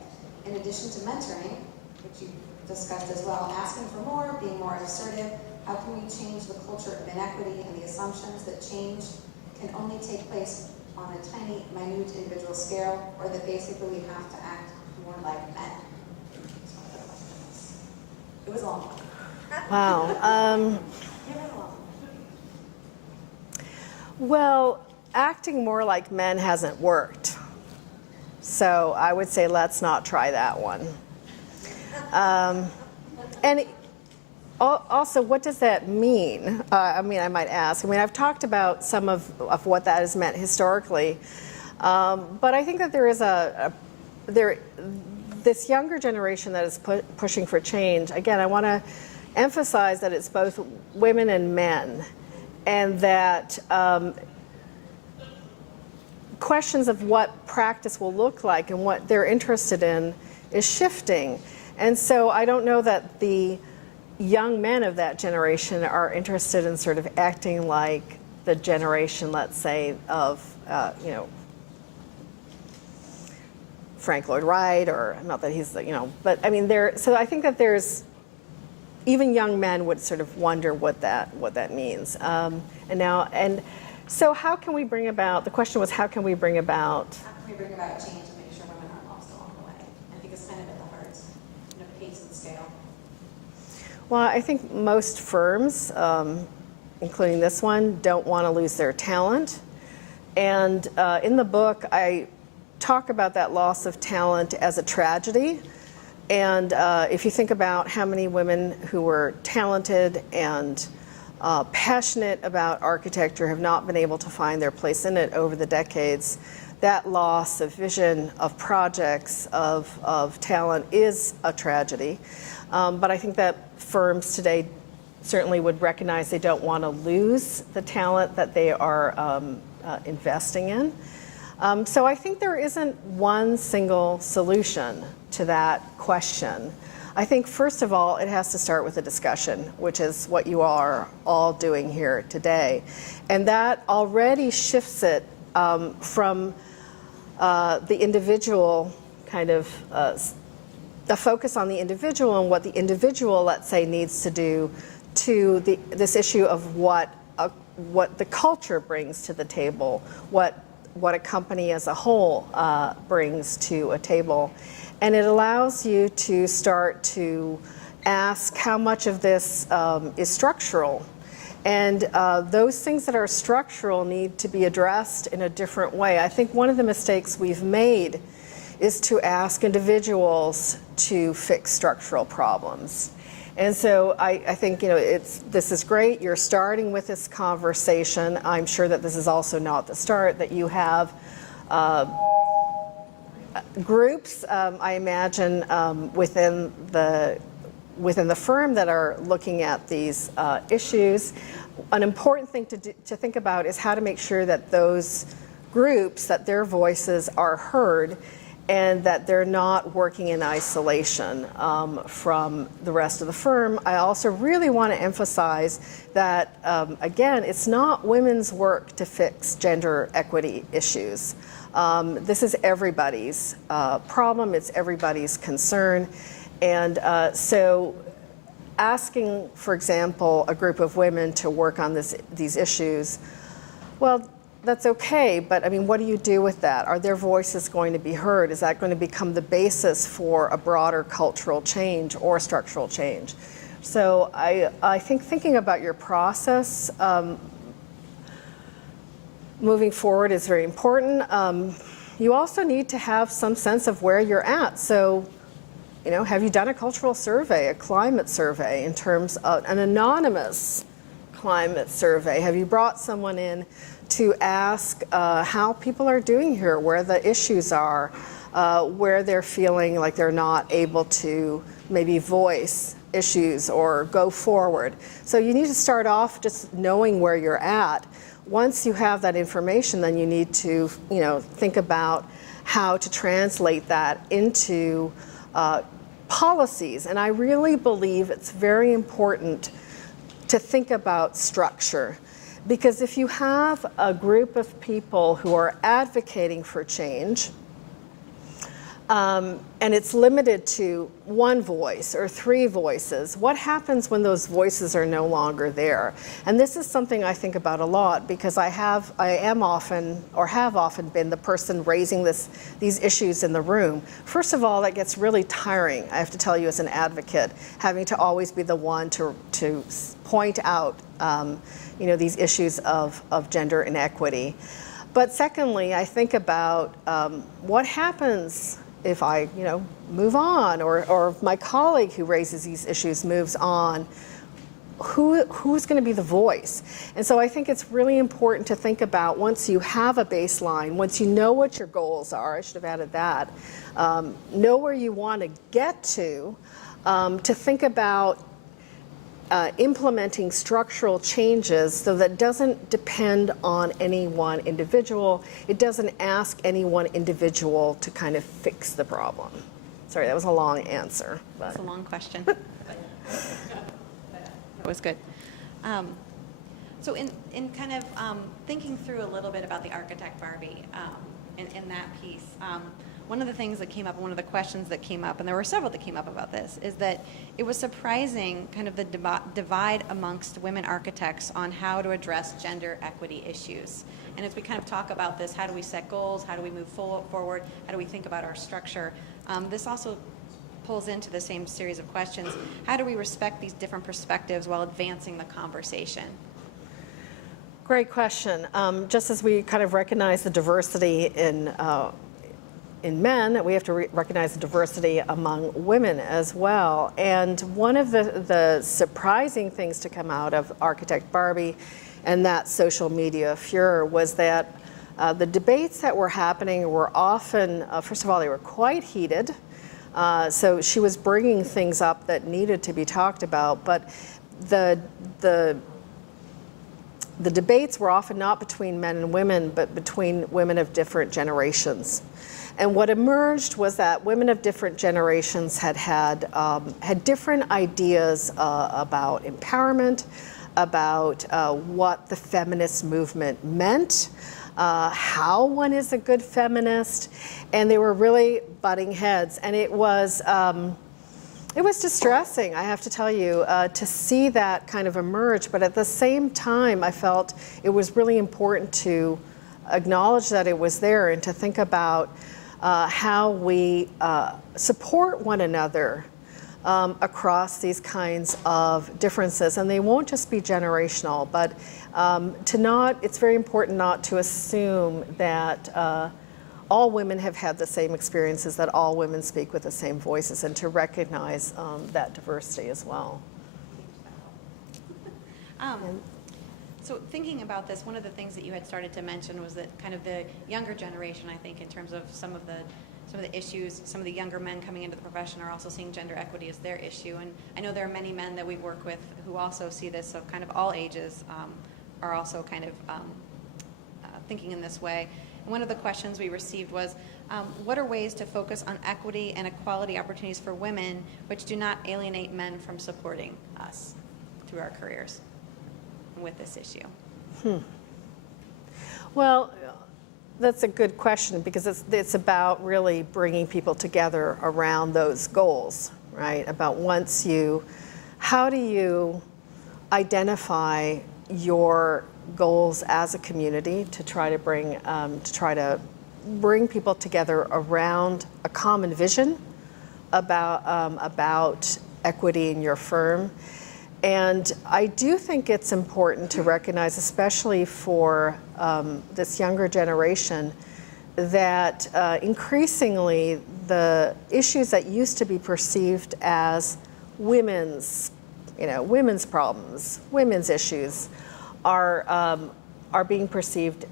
In addition to mentoring, which you discussed as well, asking for more, being more assertive, how can we change the culture of inequity and the assumptions that change can only take place on a tiny, minute individual scale, or that basically we have to act more like men? That's one of the questions. It was long. Wow. Well, acting more like men hasn't worked. So I would say let's not try that one. And also, what does that mean? I might ask. I've talked about some of what that has meant historically, but I think that there is this younger generation that is pushing for change. Again, I want to emphasize that it's both women and men, and that questions of what practice will look like and what they're interested in is shifting. And so I don't know that the young men of that generation are interested in sort of acting like the generation, let's say, of, Frank Lloyd Wright, or not that he's, but so I think that there's, even young men would sort of wonder what that means. So how can we bring about, the question was, how can we bring about change and make sure women aren't lost along the way? I think it's kind of at the heart, pace and scale. Well, I think most firms, including this one, don't want to lose their talent. And in the book, I talk about that loss of talent as a tragedy. And if you think about how many women who were talented and passionate about architecture have not been able to find their place in it over the decades, that loss of vision, of projects, of talent is a tragedy. But I think that firms today certainly would recognize they don't want to lose the talent that they are investing in. So I think there isn't one single solution to that question. I think, first of all, it has to start with a discussion, which is what you are all doing here today. And that already shifts it from the individual kind of, the focus on the individual and what the individual, let's say, needs to do, to this issue of what the culture brings to the table, what a company as a whole brings to a table. And it allows you to start to ask how much of this is structural. And those things that are structural need to be addressed in a different way. I think one of the mistakes we've made is to ask individuals to fix structural problems. And so I think, this is great. You're starting with this conversation. I'm sure that this is also not the start, that you have groups, I imagine, within the firm that are looking at these issues. An important thing to think about is how to make sure that those groups, that their voices are heard, and that they're not working in isolation from the rest of the firm. I also really want to emphasize that, again, it's not women's work to fix gender equity issues. This is everybody's problem, it's everybody's concern. And so asking, for example, a group of women to work on these issues, well, that's okay, but I mean, what do you do with that? Are their voices going to be heard? Is that going to become the basis for a broader cultural change or structural change? So I think thinking about your process moving forward is very important. You also need to have some sense of where you're at. So, you know, have you done a cultural survey, a climate survey, in terms of an anonymous climate survey? Have you brought someone in to ask how people are doing here, where the issues are, where they're feeling like they're not able to maybe voice issues or go forward? So you need to start off just knowing where you're at. Once you have that information, then you need to, you know, think about how to translate that into policies. And I really believe it's very important to think about structure. Because if you have a group of people who are advocating for change, and it's limited to one voice or three voices, what happens when those voices are no longer there? And this is something I think about a lot, because I am often, or have often been, the person raising these issues in the room. First of all, that gets really tiring, I have to tell you, as an advocate, having to always be the one to point out you know, these issues of gender inequity. But secondly, I think about what happens if I, you know, move on, or if my colleague who raises these issues moves on. Who's going to be the voice? And so I think it's really important to think about, once you have a baseline, once you know what your goals are, I should have added that, know where you want to get to think about implementing structural changes so that doesn't depend on any one individual. It doesn't ask any one individual to kind of fix the problem. Sorry, that was a long answer. But. That's a long question. That was good. So in kind of thinking through a little bit about the architect Barbie in that piece, one of the things that came up, one of the questions that came up, and there were several that came up about this, is that it was surprising kind of the divide amongst women architects on how to address gender equity issues. And as we kind of talk about this, how do we set goals, how do we move forward, how do we think about our structure, this also pulls into the same series of questions. How do we respect these different perspectives while advancing the conversation? Great question. Just as we kind of recognize the diversity in men, we have to recognize the diversity among women as well. And one of the surprising things to come out of Architect Barbie and that social media furor was that the debates that were happening were often, first of all, they were quite heated. So she was bringing things up that needed to be talked about, but the debates were often not between men and women, but between women of different generations. And what emerged was that women of different generations had different ideas about empowerment, about what the feminist movement meant, how one is a good feminist, and they were really butting heads. And it was distressing, I have to tell you, to see that kind of emerge. But at the same time, I felt it was really important to acknowledge that it was there and to think about how we support one another across these kinds of differences. And they won't just be generational, but it's very important not to assume that all women have had the same experiences, that all women speak with the same voices, and to recognize that diversity as well. So thinking about this, one of the things that you had started to mention was that kind of the younger generation, I think, in terms of some of the issues, some of the younger men coming into the profession are also seeing gender equity as their issue. And I know there are many men that we work with who also see this, so kind of all ages are also kind of thinking in this way. One of the questions we received was, what are ways to focus on equity and equality opportunities for women which do not alienate men from supporting us through our careers with this issue? Well, that's a good question because it's about really bringing people together around those goals, right? About how do you identify your goals as a community to try to bring people together around a common vision about equity in your firm. And I do think it's important to recognize, especially for this younger generation, that increasingly the issues that used to be perceived as women's problems, women's issues, are being perceived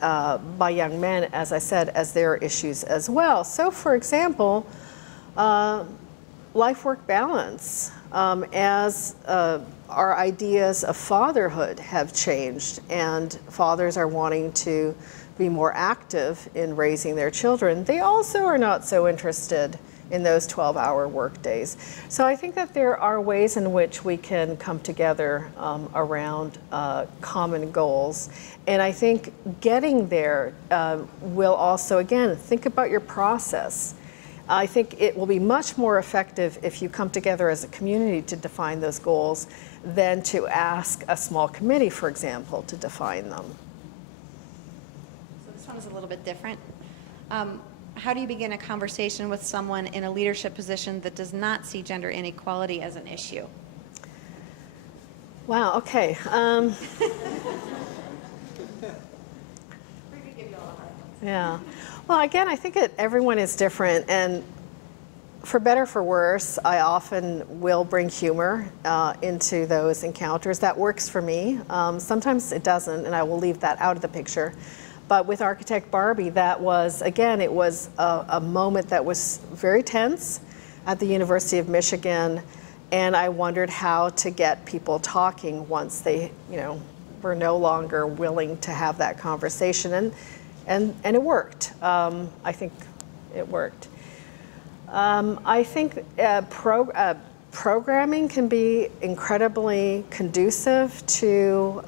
by young men, as I said, as their issues as well. So, for example, life-work balance. As our ideas of fatherhood have changed and fathers are wanting to be more active in raising their children, they also are not so interested in those 12-hour work days. So I think that there are ways in which we can come together around common goals. And I think getting there will also, again, think about your process. I think it will be much more effective if you come together as a community to define those goals than to ask a small committee, for example, to define them. So this one is a little bit different. How do you begin a conversation with someone in a leadership position that does not see gender inequality as an issue? Wow, okay. Yeah. Well, again, I think everyone is different, and for better or for worse, I often will bring humor into those encounters. That works for me. Sometimes it doesn't, and I will leave that out of the picture. But with Architect Barbie, that was, again, it was a moment that was very tense at the University of Michigan, and I wondered how to get people talking once they, were no longer willing to have that conversation, and it worked. I think it worked. I think programming can be incredibly conducive to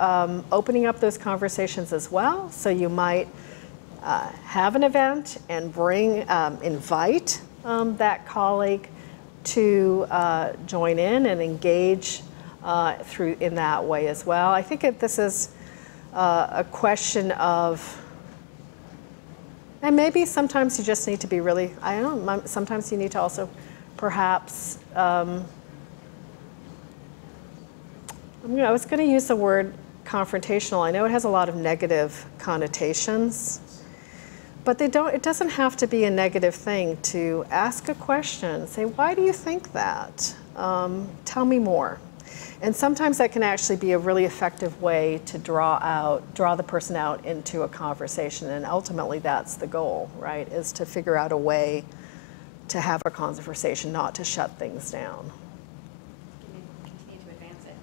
opening up those conversations as well. So you might have an event and invite that colleague to join in and engage in that way as well. I think this is a question of, and maybe sometimes you just need to be really, I don't know, sometimes you need to also perhaps, I was going to use the word confrontational. I know it has a lot of negative connotations, but it doesn't have to be a negative thing to ask a question. Say, why do you think that? Tell me more. And sometimes that can actually be a really effective way to draw the person out into a conversation. And ultimately that's the goal, right? Is to figure out a way to have a conversation, not to shut things down. Continue to advance it.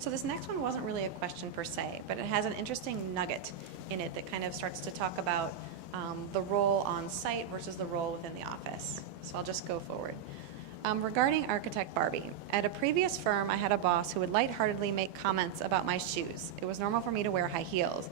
So this next one wasn't really a question per se, but it has an interesting nugget in it that kind of starts to talk about the role on site versus the role within the office. So I'll just go forward. Regarding Architect Barbie, at a previous firm, I had a boss who would lightheartedly make comments about my shoes. It was normal for me to wear high heels,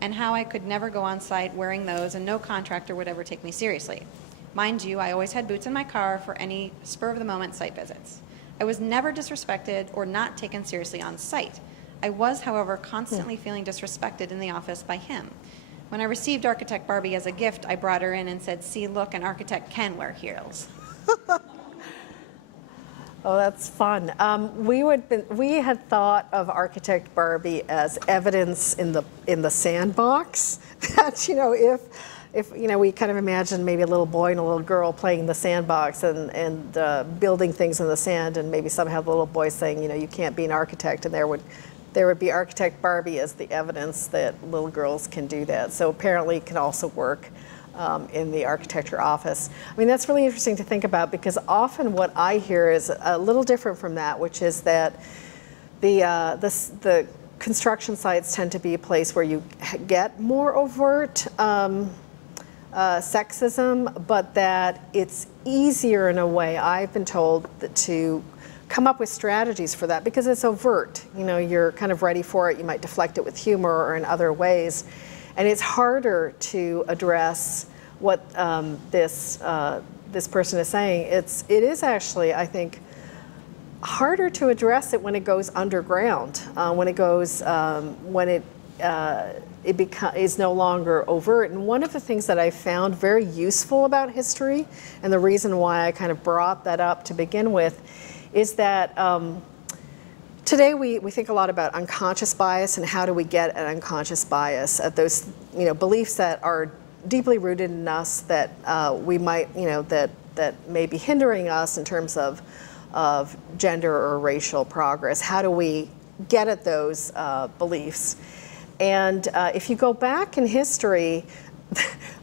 and how I could never go on site wearing those, and no contractor would ever take me seriously. Mind you, I always had boots in my car for any spur-of-the-moment site visits. I was never disrespected or not taken seriously on site. I was, however, constantly feeling disrespected in the office by him. When I received Architect Barbie as a gift, I brought her in and said, "See, look, an architect can wear heels." Oh, that's fun. We had thought of Architect Barbie as evidence in the sandbox. That if we kind of imagine maybe a little boy and a little girl playing in the sandbox and building things in the sand, and maybe somehow the little boy saying, you can't be an architect, and there would be Architect Barbie as the evidence that little girls can do that. So apparently it can also work in the architecture office. I mean, that's really interesting to think about, because often what I hear is a little different from that, which is that the construction sites tend to be a place where you get more overt sexism, but that it's easier in a way, I've been told, to come up with strategies for that because it's overt. You know, you're kind of ready for it. You might deflect it with humor or in other ways. And it's harder to address what this person is saying. It is actually, I think, harder to address it when it goes underground, when it is no longer overt. And one of the things that I found very useful about history, and the reason why I kind of brought that up to begin with, is that today we think a lot about unconscious bias and how do we get an unconscious bias at those beliefs that are deeply rooted in us that we might that may be hindering us in terms of gender or racial progress. How do we get at those beliefs? And if you go back in history,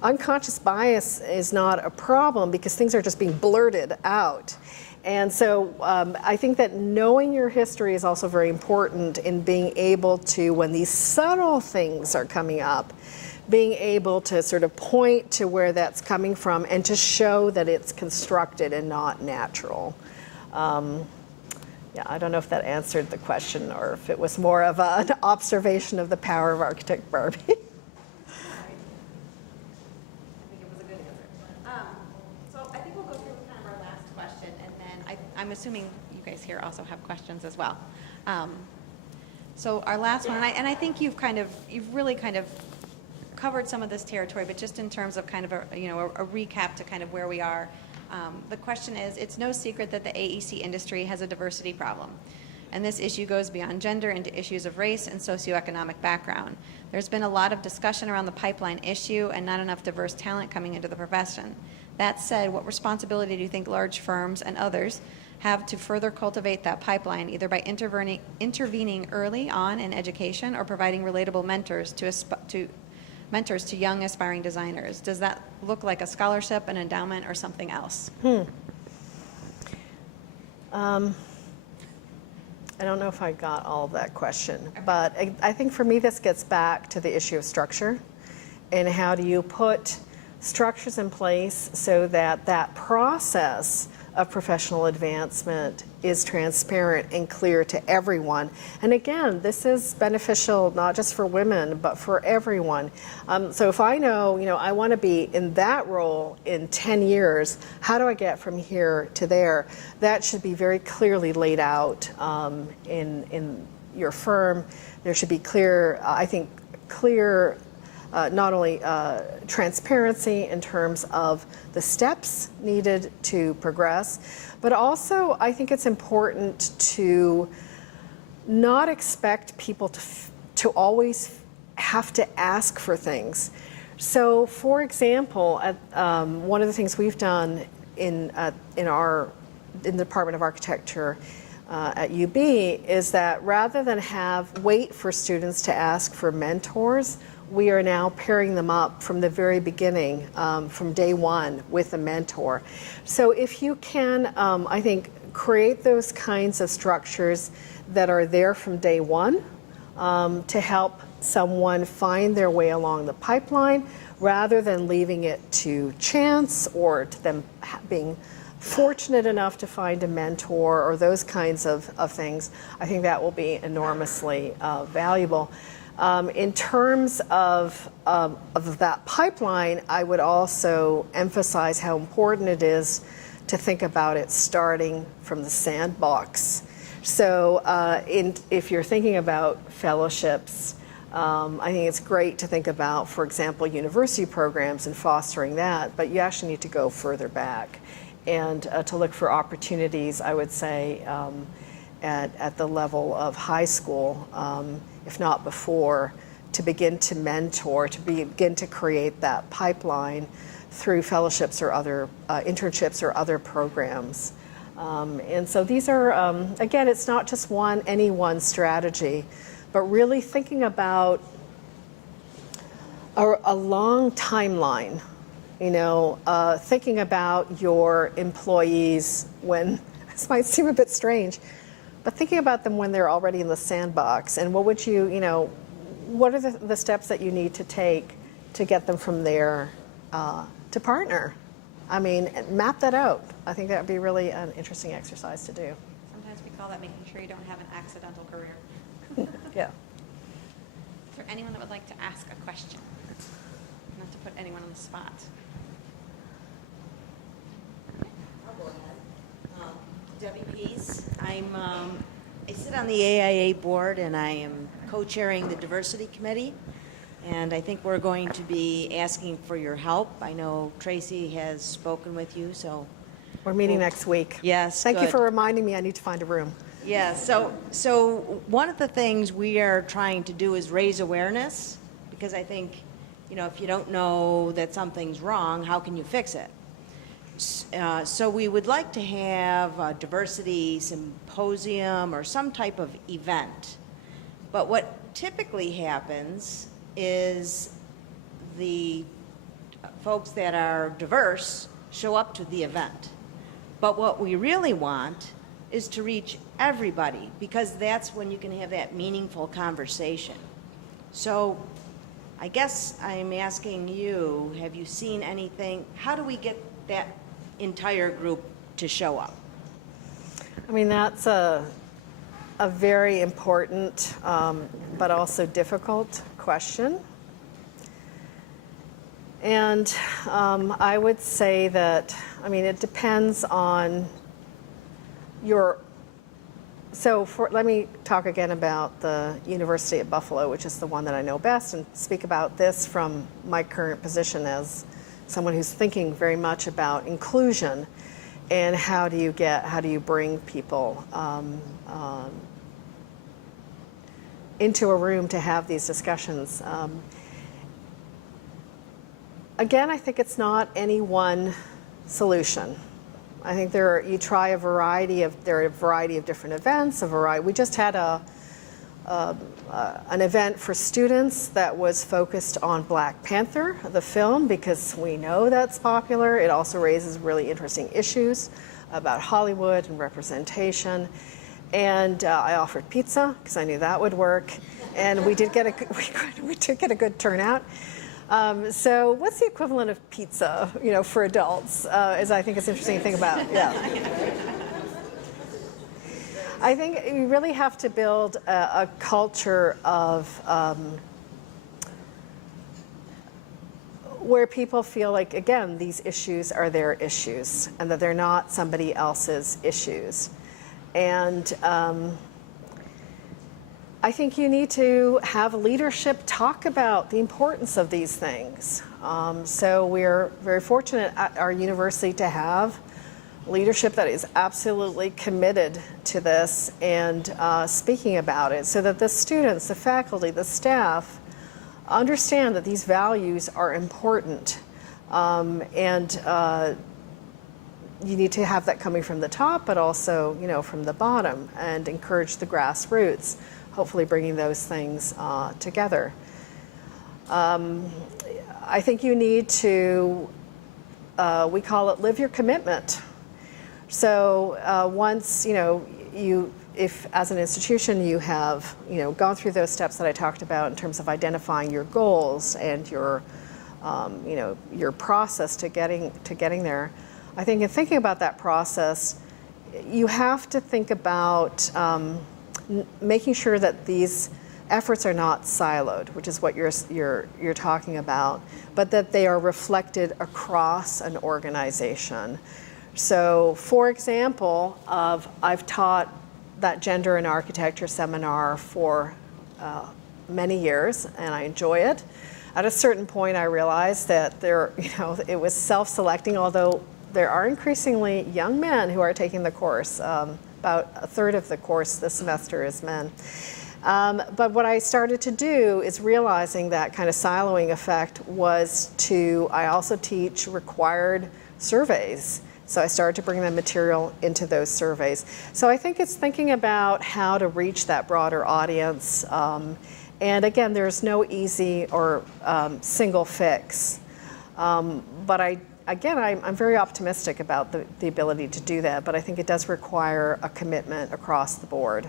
unconscious bias is not a problem because things are just being blurted out. And so I think that knowing your history is also very important in being able to, when these subtle things are coming up, being able to sort of point to where that's coming from and to show that it's constructed and not natural. Yeah, I don't know if that answered the question or if it was more of an observation of the power of architect Barbie. I think it was a good answer. So I think we'll go through kind of our last question, and then I'm assuming you guys here also have questions as well. So our last one, and I think you've really kind of covered some of this territory, but just in terms of kind of a recap to kind of where we are. The question is, it's no secret that the AEC industry has a diversity problem. And this issue goes beyond gender into issues of race and socioeconomic background. There's been a lot of discussion around the pipeline issue and not enough diverse talent coming into the profession. That said, what responsibility do you think large firms and others have to further cultivate that pipeline, either by intervening early on in education or providing relatable mentors to young aspiring designers? Does that look like a scholarship, an endowment, or something else? I don't know if I got all of that question, but I think for me this gets back to the issue of structure and how do you put structures in place so that that process of professional advancement is transparent and clear to everyone. And again, this is beneficial not just for women, but for everyone. So if I know, I want to be in that role in 10 years, how do I get from here to there? That should be very clearly laid out in your firm. There should be clear, not only transparency in terms of the steps needed to progress, but also I think it's important to not expect people to always have to ask for things. So, for example, one of the things we've done in the Department of Architecture at UB is that rather than wait for students to ask for mentors, we are now pairing them up from the very beginning, from day one, with a mentor. So if you can, I think, create those kinds of structures that are there from day one to help someone find their way along the pipeline, rather than leaving it to chance or to them being fortunate enough to find a mentor or those kinds of things, I think that will be enormously valuable. In terms of that pipeline, I would also emphasize how important it is to think about it starting from the sandbox. So if you're thinking about fellowships, I think it's great to think about, for example, university programs and fostering that, but you actually need to go further back and to look for opportunities, I would say, at the level of high school, if not before, to begin to mentor, to begin to create that pipeline through fellowships or other internships or other programs. And so these are, again, it's not just any one strategy, but really thinking about a long timeline, thinking about your employees when, this might seem a bit strange, but thinking about them when they're already in the sandbox, and what would you, what are the steps that you need to take to get them from there to partner? I mean, map that out. I think that would be really an interesting exercise to do. Sometimes we call that making sure you don't have an accidental career. Yeah. Is there anyone that would like to ask a question? Not to put anyone on the spot. I'll go ahead. Debbie Pease. I sit on the AIA board, and I am co-chairing the diversity committee. And I think we're going to be asking for your help. I know Tracy has spoken with you, so. We're meeting next week. Yes, Thank you good. for reminding me I need to find a room. Yeah, so one of the things we are trying to do is raise awareness, because I think, if you don't know that something's wrong, how can you fix it? So we would like to have a diversity symposium or some type of event. But what typically happens is the folks that are diverse show up to the event. But what we really want is to reach everybody, because that's when you can have that meaningful conversation. So I guess I'm asking you, have you seen anything? How do we get that entire group to show up? I mean, that's a very important but also difficult question. And I would say that, it depends on let me talk again about the University at Buffalo, which is the one that I know best, and speak about this from my current position as someone who's thinking very much about inclusion and how do you bring people into a room to have these discussions. Again, I think it's not any one solution. I think you try a variety of different events. We just had an event for students that was focused on Black Panther, the film, because we know that's popular. It also raises really interesting issues about Hollywood and representation. And I offered pizza because I knew that would work, and we did get a good turnout. So what's the equivalent of pizza, for adults? Is I think it's interesting to think about. Yeah. I think you really have to build a culture of where people feel like, again, these issues are their issues and that they're not somebody else's issues. And I think you need to have leadership talk about the importance of these things. So we're very fortunate at our university to have leadership that is absolutely committed to this and speaking about it, so that the students, the faculty, the staff understand that these values are important. You need to have that coming from the top, but also, from the bottom, and encourage the grassroots, hopefully bringing those things together. I think you need to, we call it live your commitment. So once, if as an institution you have, gone through those steps that I talked about in terms of identifying your goals and your process to getting there, I think in thinking about that process, you have to think about making sure that these efforts are not siloed, which is what you're talking about, but that they are reflected across an organization. So, for example, I've taught that gender and architecture seminar for many years, and I enjoy it. At a certain point, I realized that it was self-selecting, although there are increasingly young men who are taking the course. About a third of the course this semester is men. But what I started to do is realizing that kind of siloing effect was I also teach required surveys. So I started to bring the material into those surveys. So I think it's thinking about how to reach that broader audience. And again, there's no easy or single fix. But again, I'm very optimistic about the ability to do that, but I think it does require a commitment across the board.